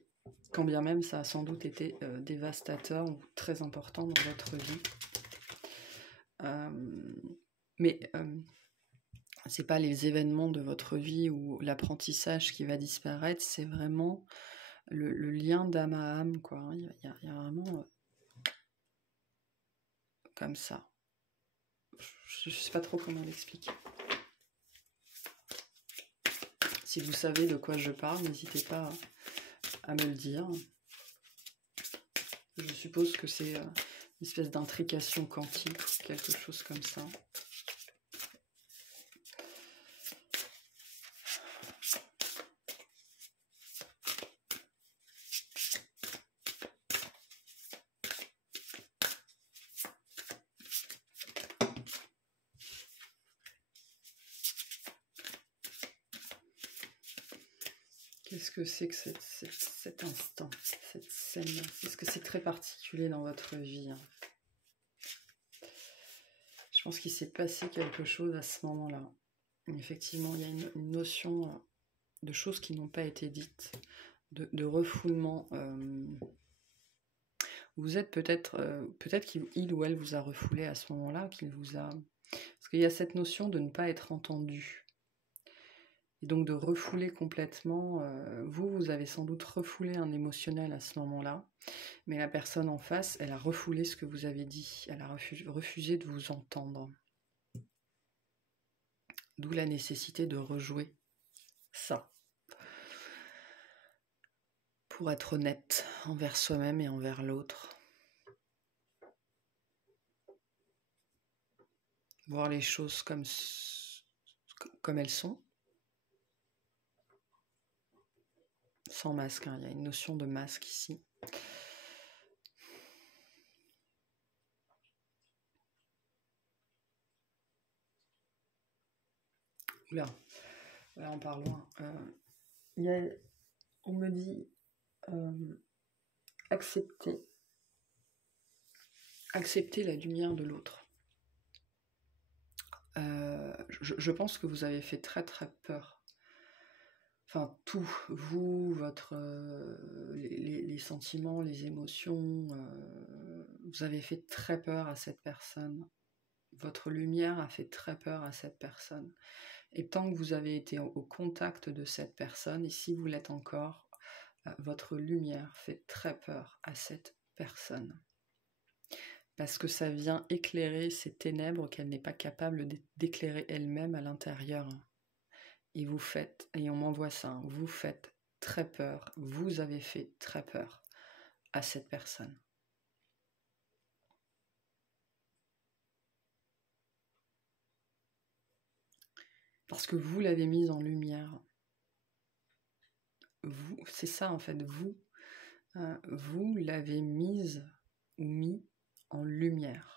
Quand bien même ça a sans doute été dévastateur ou très important dans votre vie. Mais c'est pas les événements de votre vie ou l'apprentissage qui va disparaître, c'est vraiment le lien d'âme à âme, quoi. Il y a vraiment comme ça. Je sais pas trop comment l'expliquer. Si vous savez de quoi je parle, n'hésitez pas à me le dire. Je suppose que c'est une espèce d'intrication quantique, quelque chose comme ça. Qu'est-ce que c'est que cet instant, cette scène? Est-ce que c'est très particulier dans votre vie? Je pense qu'il s'est passé quelque chose à ce moment-là. Effectivement, il y a une notion de choses qui n'ont pas été dites, de refoulement. Vous êtes peut-être qu'il ou elle vous a refoulé à ce moment-là, qu'il vous a... Parce qu'il y a cette notion de ne pas être entendu. Et donc de refouler complètement, vous avez sans doute refoulé un émotionnel à ce moment-là, mais la personne en face, elle a refoulé ce que vous avez dit, elle a refusé de vous entendre. D'où la nécessité de rejouer ça, pour être honnête envers soi-même et envers l'autre. Voir les choses comme elles sont. Sans masque, hein. Il y a une notion de masque ici. Oula, là on part loin. On me dit accepter la lumière de l'autre. Je pense que vous avez fait très très peur. Enfin, tout, vous, les sentiments, les émotions, vous avez fait très peur à cette personne. Votre lumière a fait très peur à cette personne. Et tant que vous avez été au contact de cette personne, et si vous l'êtes encore, votre lumière fait très peur à cette personne. Parce que ça vient éclairer ces ténèbres qu'elle n'est pas capable d'éclairer elle-même à l'intérieur. Et vous faites, et on m'envoie ça, vous faites très peur, vous avez fait très peur à cette personne. Parce que vous l'avez mise en lumière. Vous, c'est ça en fait, vous l'avez mise ou mis en lumière.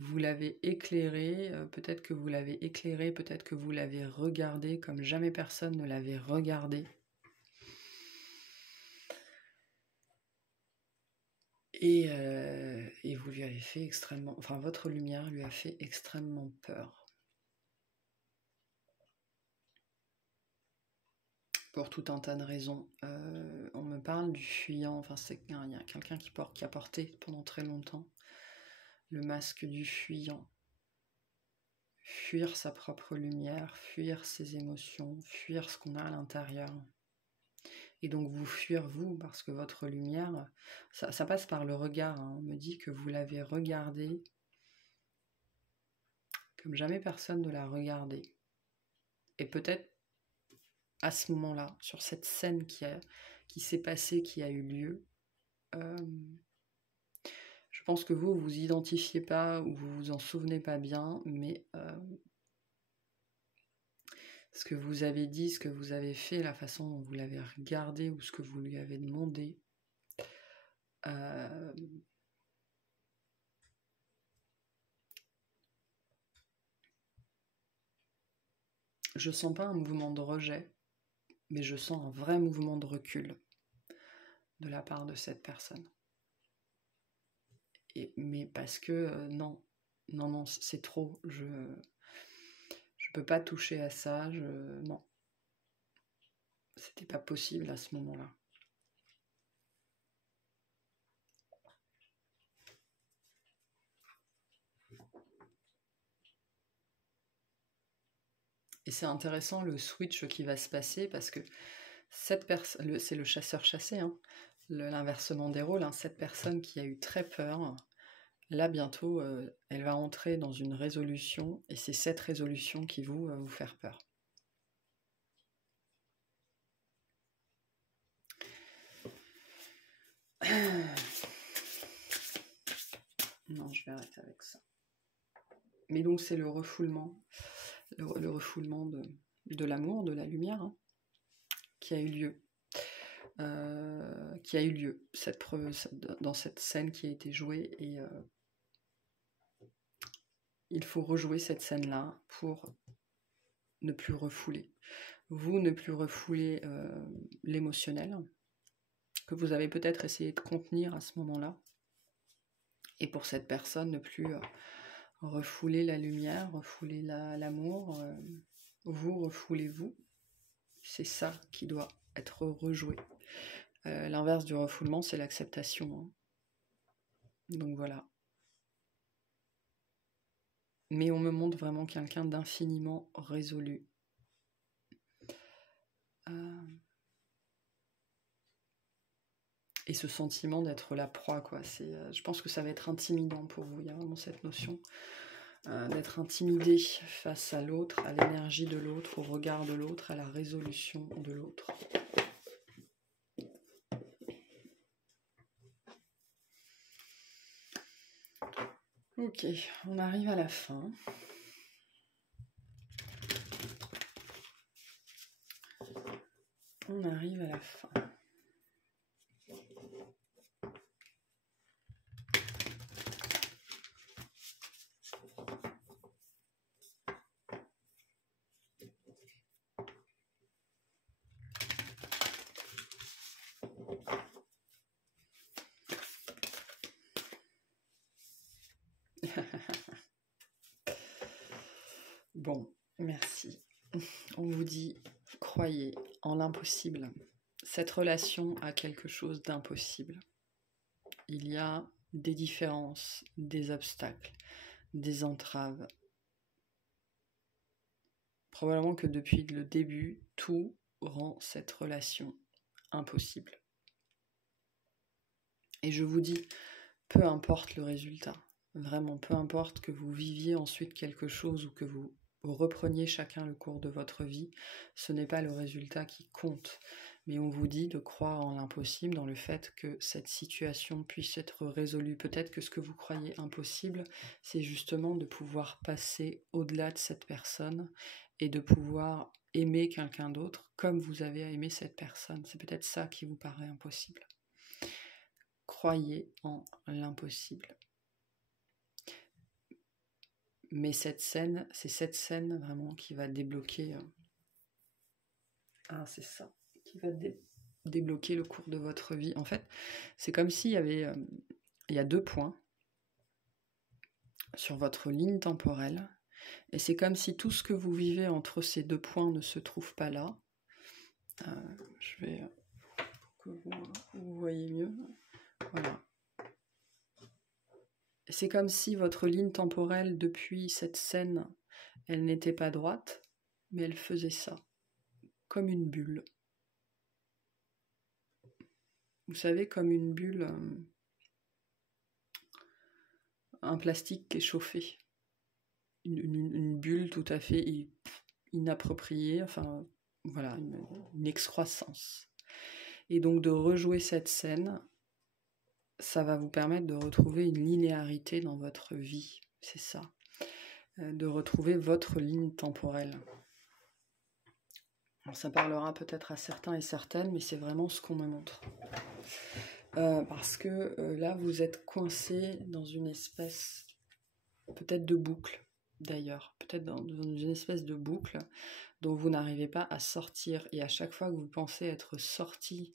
Vous l'avez éclairé, peut-être que vous l'avez éclairé, peut-être que vous l'avez regardé comme jamais personne ne l'avait regardé. Et vous lui avez fait extrêmement... Enfin, votre lumière lui a fait extrêmement peur. Pour tout un tas de raisons. On me parle du fuyant, enfin il y a quelqu'un qui a porté pendant très longtemps le masque du fuyant. Fuir sa propre lumière, fuir ses émotions, fuir ce qu'on a à l'intérieur. et donc vous fuir vous, parce que votre lumière, ça passe par le regard, hein. On me dit que vous l'avez regardée comme jamais personne ne l'a regardée. Et peut-être à ce moment-là, sur cette scène qui s'est passée, qui a eu lieu, je pense que vous vous identifiez pas ou vous vous en souvenez pas bien, mais ce que vous avez dit, ce que vous avez fait, la façon dont vous l'avez regardé ou ce que vous lui avez demandé, je sens pas un mouvement de rejet, mais je sens un vrai mouvement de recul de la part de cette personne. Mais parce que non, c'est trop. Je peux pas toucher à ça. Non, c'était pas possible à ce moment-là. Et c'est intéressant le switch qui va se passer parce que cette personne, c'est le chasseur-chassé, hein, l'inversement des rôles, hein, cette personne qui a eu très peur, là bientôt, elle va entrer dans une résolution et c'est cette résolution qui va vous faire peur. Non, je vais arrêter avec ça. Mais donc c'est le refoulement, le refoulement de l'amour, de la lumière, hein, qui a eu lieu. Dans cette scène qui a été jouée, et il faut rejouer cette scène-là pour ne plus refouler. Vous ne plus refouler l'émotionnel, que vous avez peut-être essayé de contenir à ce moment-là, et pour cette personne ne plus refouler la lumière, refouler l'amour, vous refoulez-vous, c'est ça qui doit être rejoué. L'inverse du refoulement, c'est l'acceptation, hein. Donc voilà. Mais on me montre vraiment quelqu'un d'infiniment résolu. Et ce sentiment d'être la proie, quoi. Je pense que ça va être intimidant pour vous. Il y a vraiment cette notion d'être intimidé face à l'autre, à l'énergie de l'autre, au regard de l'autre, à la résolution de l'autre. Ok, on arrive à la fin. On arrive à la fin. Bon, merci. On vous dit, croyez en l'impossible. Cette relation a quelque chose d'impossible. Il y a des différences, des obstacles, des entraves. Probablement que depuis le début, tout rend cette relation impossible. Et je vous dis, peu importe le résultat, vraiment peu importe que vous viviez ensuite quelque chose ou que vous repreniez chacun le cours de votre vie, ce n'est pas le résultat qui compte. Mais on vous dit de croire en l'impossible, dans le fait que cette situation puisse être résolue. Peut-être que ce que vous croyez impossible, c'est justement de pouvoir passer au-delà de cette personne et de pouvoir aimer quelqu'un d'autre comme vous avez à aimer cette personne. C'est peut-être ça qui vous paraît impossible. Croyez en l'impossible. Mais cette scène, c'est cette scène vraiment qui va débloquer. C'est ça, qui va débloquer le cours de votre vie. En fait, c'est comme s'il y avait, il y a 2 points sur votre ligne temporelle, et c'est comme si tout ce que vous vivez entre ces 2 points ne se trouve pas là. Je vais pour que vous voyez mieux. Voilà. C'est comme si votre ligne temporelle, depuis cette scène, elle n'était pas droite, mais elle faisait ça, comme une bulle. vous savez, comme une bulle, un plastique qui est chauffé. Une bulle tout à fait inappropriée, enfin voilà, une excroissance. Et donc de rejouer cette scène, ça va vous permettre de retrouver une linéarité dans votre vie, c'est ça. De retrouver votre ligne temporelle. Alors, ça parlera peut-être à certains et certaines, mais c'est vraiment ce qu'on me montre. Parce que là, vous êtes coincé dans une espèce, peut-être de boucle, d'ailleurs, peut-être dans une espèce de boucle dont vous n'arrivez pas à sortir. Et à chaque fois que vous pensez être sorti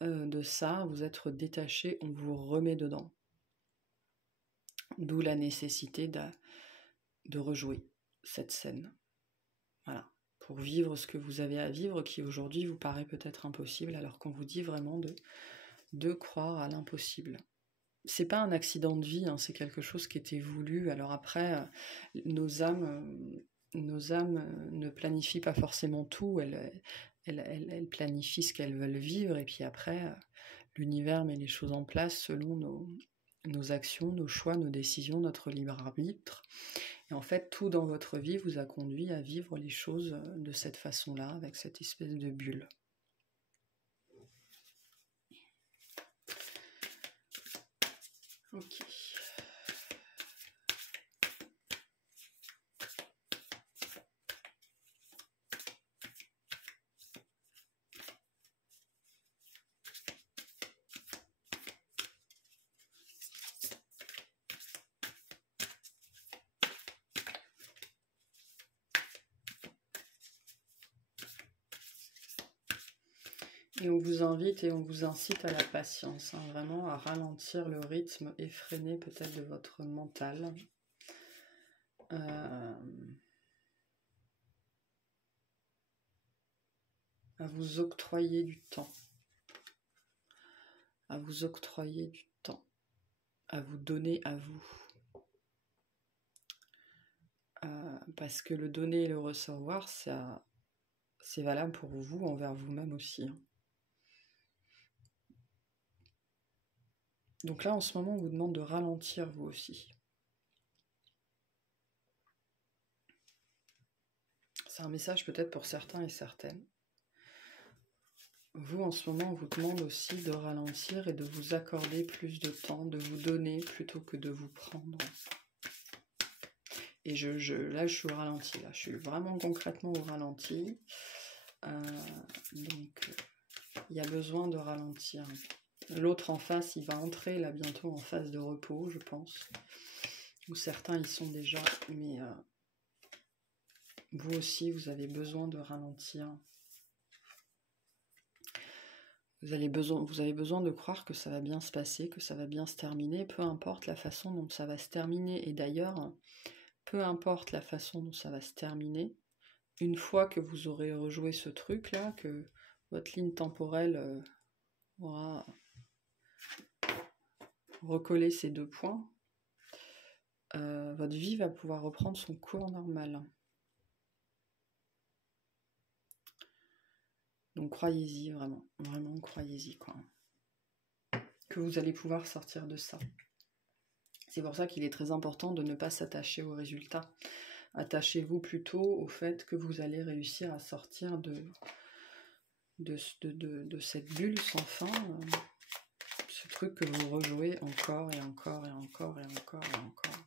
de ça, vous êtes détaché, on vous remet dedans. D'où la nécessité de rejouer cette scène. Voilà. Pour vivre ce que vous avez à vivre, qui aujourd'hui vous paraît peut-être impossible, alors qu'on vous dit vraiment de croire à l'impossible. C'est pas un accident de vie, hein, c'est quelque chose qui était voulu. Alors après, nos âmes ne planifient pas forcément tout, elles planifient ce qu'elles veulent vivre, et puis après, l'univers met les choses en place selon nos actions, nos choix, nos décisions, notre libre arbitre. Et en fait, tout dans votre vie vous a conduit à vivre les choses de cette façon-là, avec cette espèce de bulle. Ok. Et on vous invite et on vous incite à la patience, hein, vraiment à ralentir le rythme effréné peut-être de votre mental. À vous octroyer du temps. À vous octroyer du temps. À vous donner à vous. Parce que le donner et le recevoir, c'est valable pour vous envers vous-même aussi. Hein. Donc là, en ce moment, on vous demande de ralentir vous aussi. C'est un message peut-être pour certains et certaines. Vous, en ce moment, on vous demande aussi de ralentir et de vous accorder plus de temps, de vous donner plutôt que de vous prendre. Et là, je suis au ralenti. Là, je suis vraiment concrètement au ralenti. Donc, il y a besoin de ralentir. L'autre en face, il va entrer là bientôt en phase de repos, je pense. Ou certains y sont déjà, mais vous aussi, vous avez besoin de ralentir. Vous avez besoin de croire que ça va bien se passer, que ça va bien se terminer, peu importe la façon dont ça va se terminer. Et d'ailleurs, peu importe la façon dont ça va se terminer, une fois que vous aurez rejoué ce truc-là, que votre ligne temporelle aura recollé ces deux points, votre vie va pouvoir reprendre son cours normal. Donc croyez-y, vraiment, vraiment croyez-y, quoi. Que vous allez pouvoir sortir de ça. C'est pour ça qu'il est très important de ne pas s'attacher aux résultats. Attachez-vous plutôt au fait que vous allez réussir à sortir de cette bulle sans fin, ce truc que vous rejouez encore et encore et encore et encore et encore,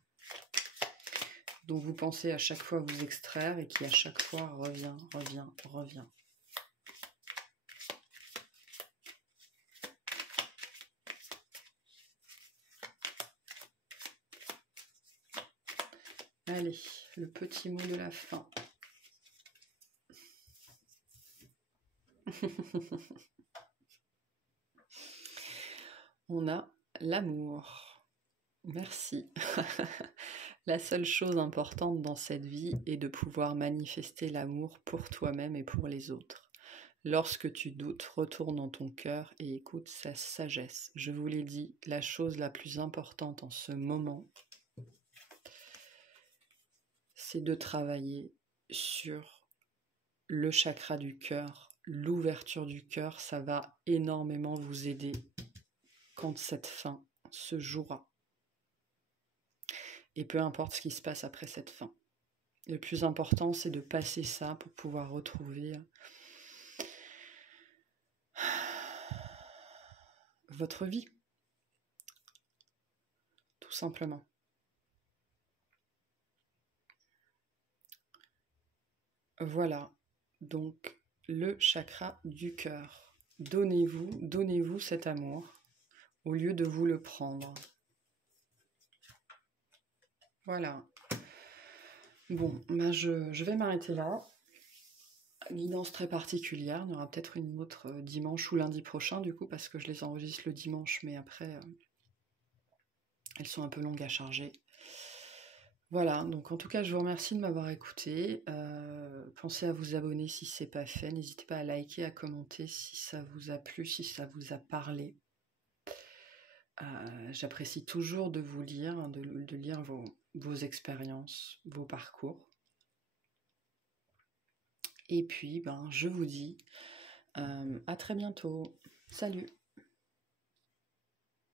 dont vous pensez à chaque fois vous extraire et qui à chaque fois revient. Allez, le petit mot de la fin. On a l'amour. Merci. La seule chose importante dans cette vie est de pouvoir manifester l'amour pour toi-même et pour les autres. Lorsque tu doutes, retourne dans ton cœur et écoute sa sagesse. Je vous l'ai dit, la chose la plus importante en ce moment, c'est de travailler sur le chakra du cœur, l'ouverture du cœur, ça va énormément vous aider quand cette fin se jouera. Et peu importe ce qui se passe après cette fin. Le plus important, c'est de passer ça pour pouvoir retrouver votre vie. Tout simplement. Voilà, donc le chakra du cœur. Donnez-vous cet amour au lieu de vous le prendre. Voilà. Bon, ben je vais m'arrêter là. Guidance très particulière. Il y aura peut-être une autre dimanche ou lundi prochain, du coup, parce que je les enregistre le dimanche, mais après, elles sont un peu longues à charger. Voilà, donc en tout cas, je vous remercie de m'avoir écouté. Pensez à vous abonner si ce n'est pas fait. N'hésitez pas à liker, à commenter si ça vous a plu, si ça vous a parlé. J'apprécie toujours de vous lire, de lire vos expériences, vos parcours. Et puis, je vous dis à très bientôt. Salut!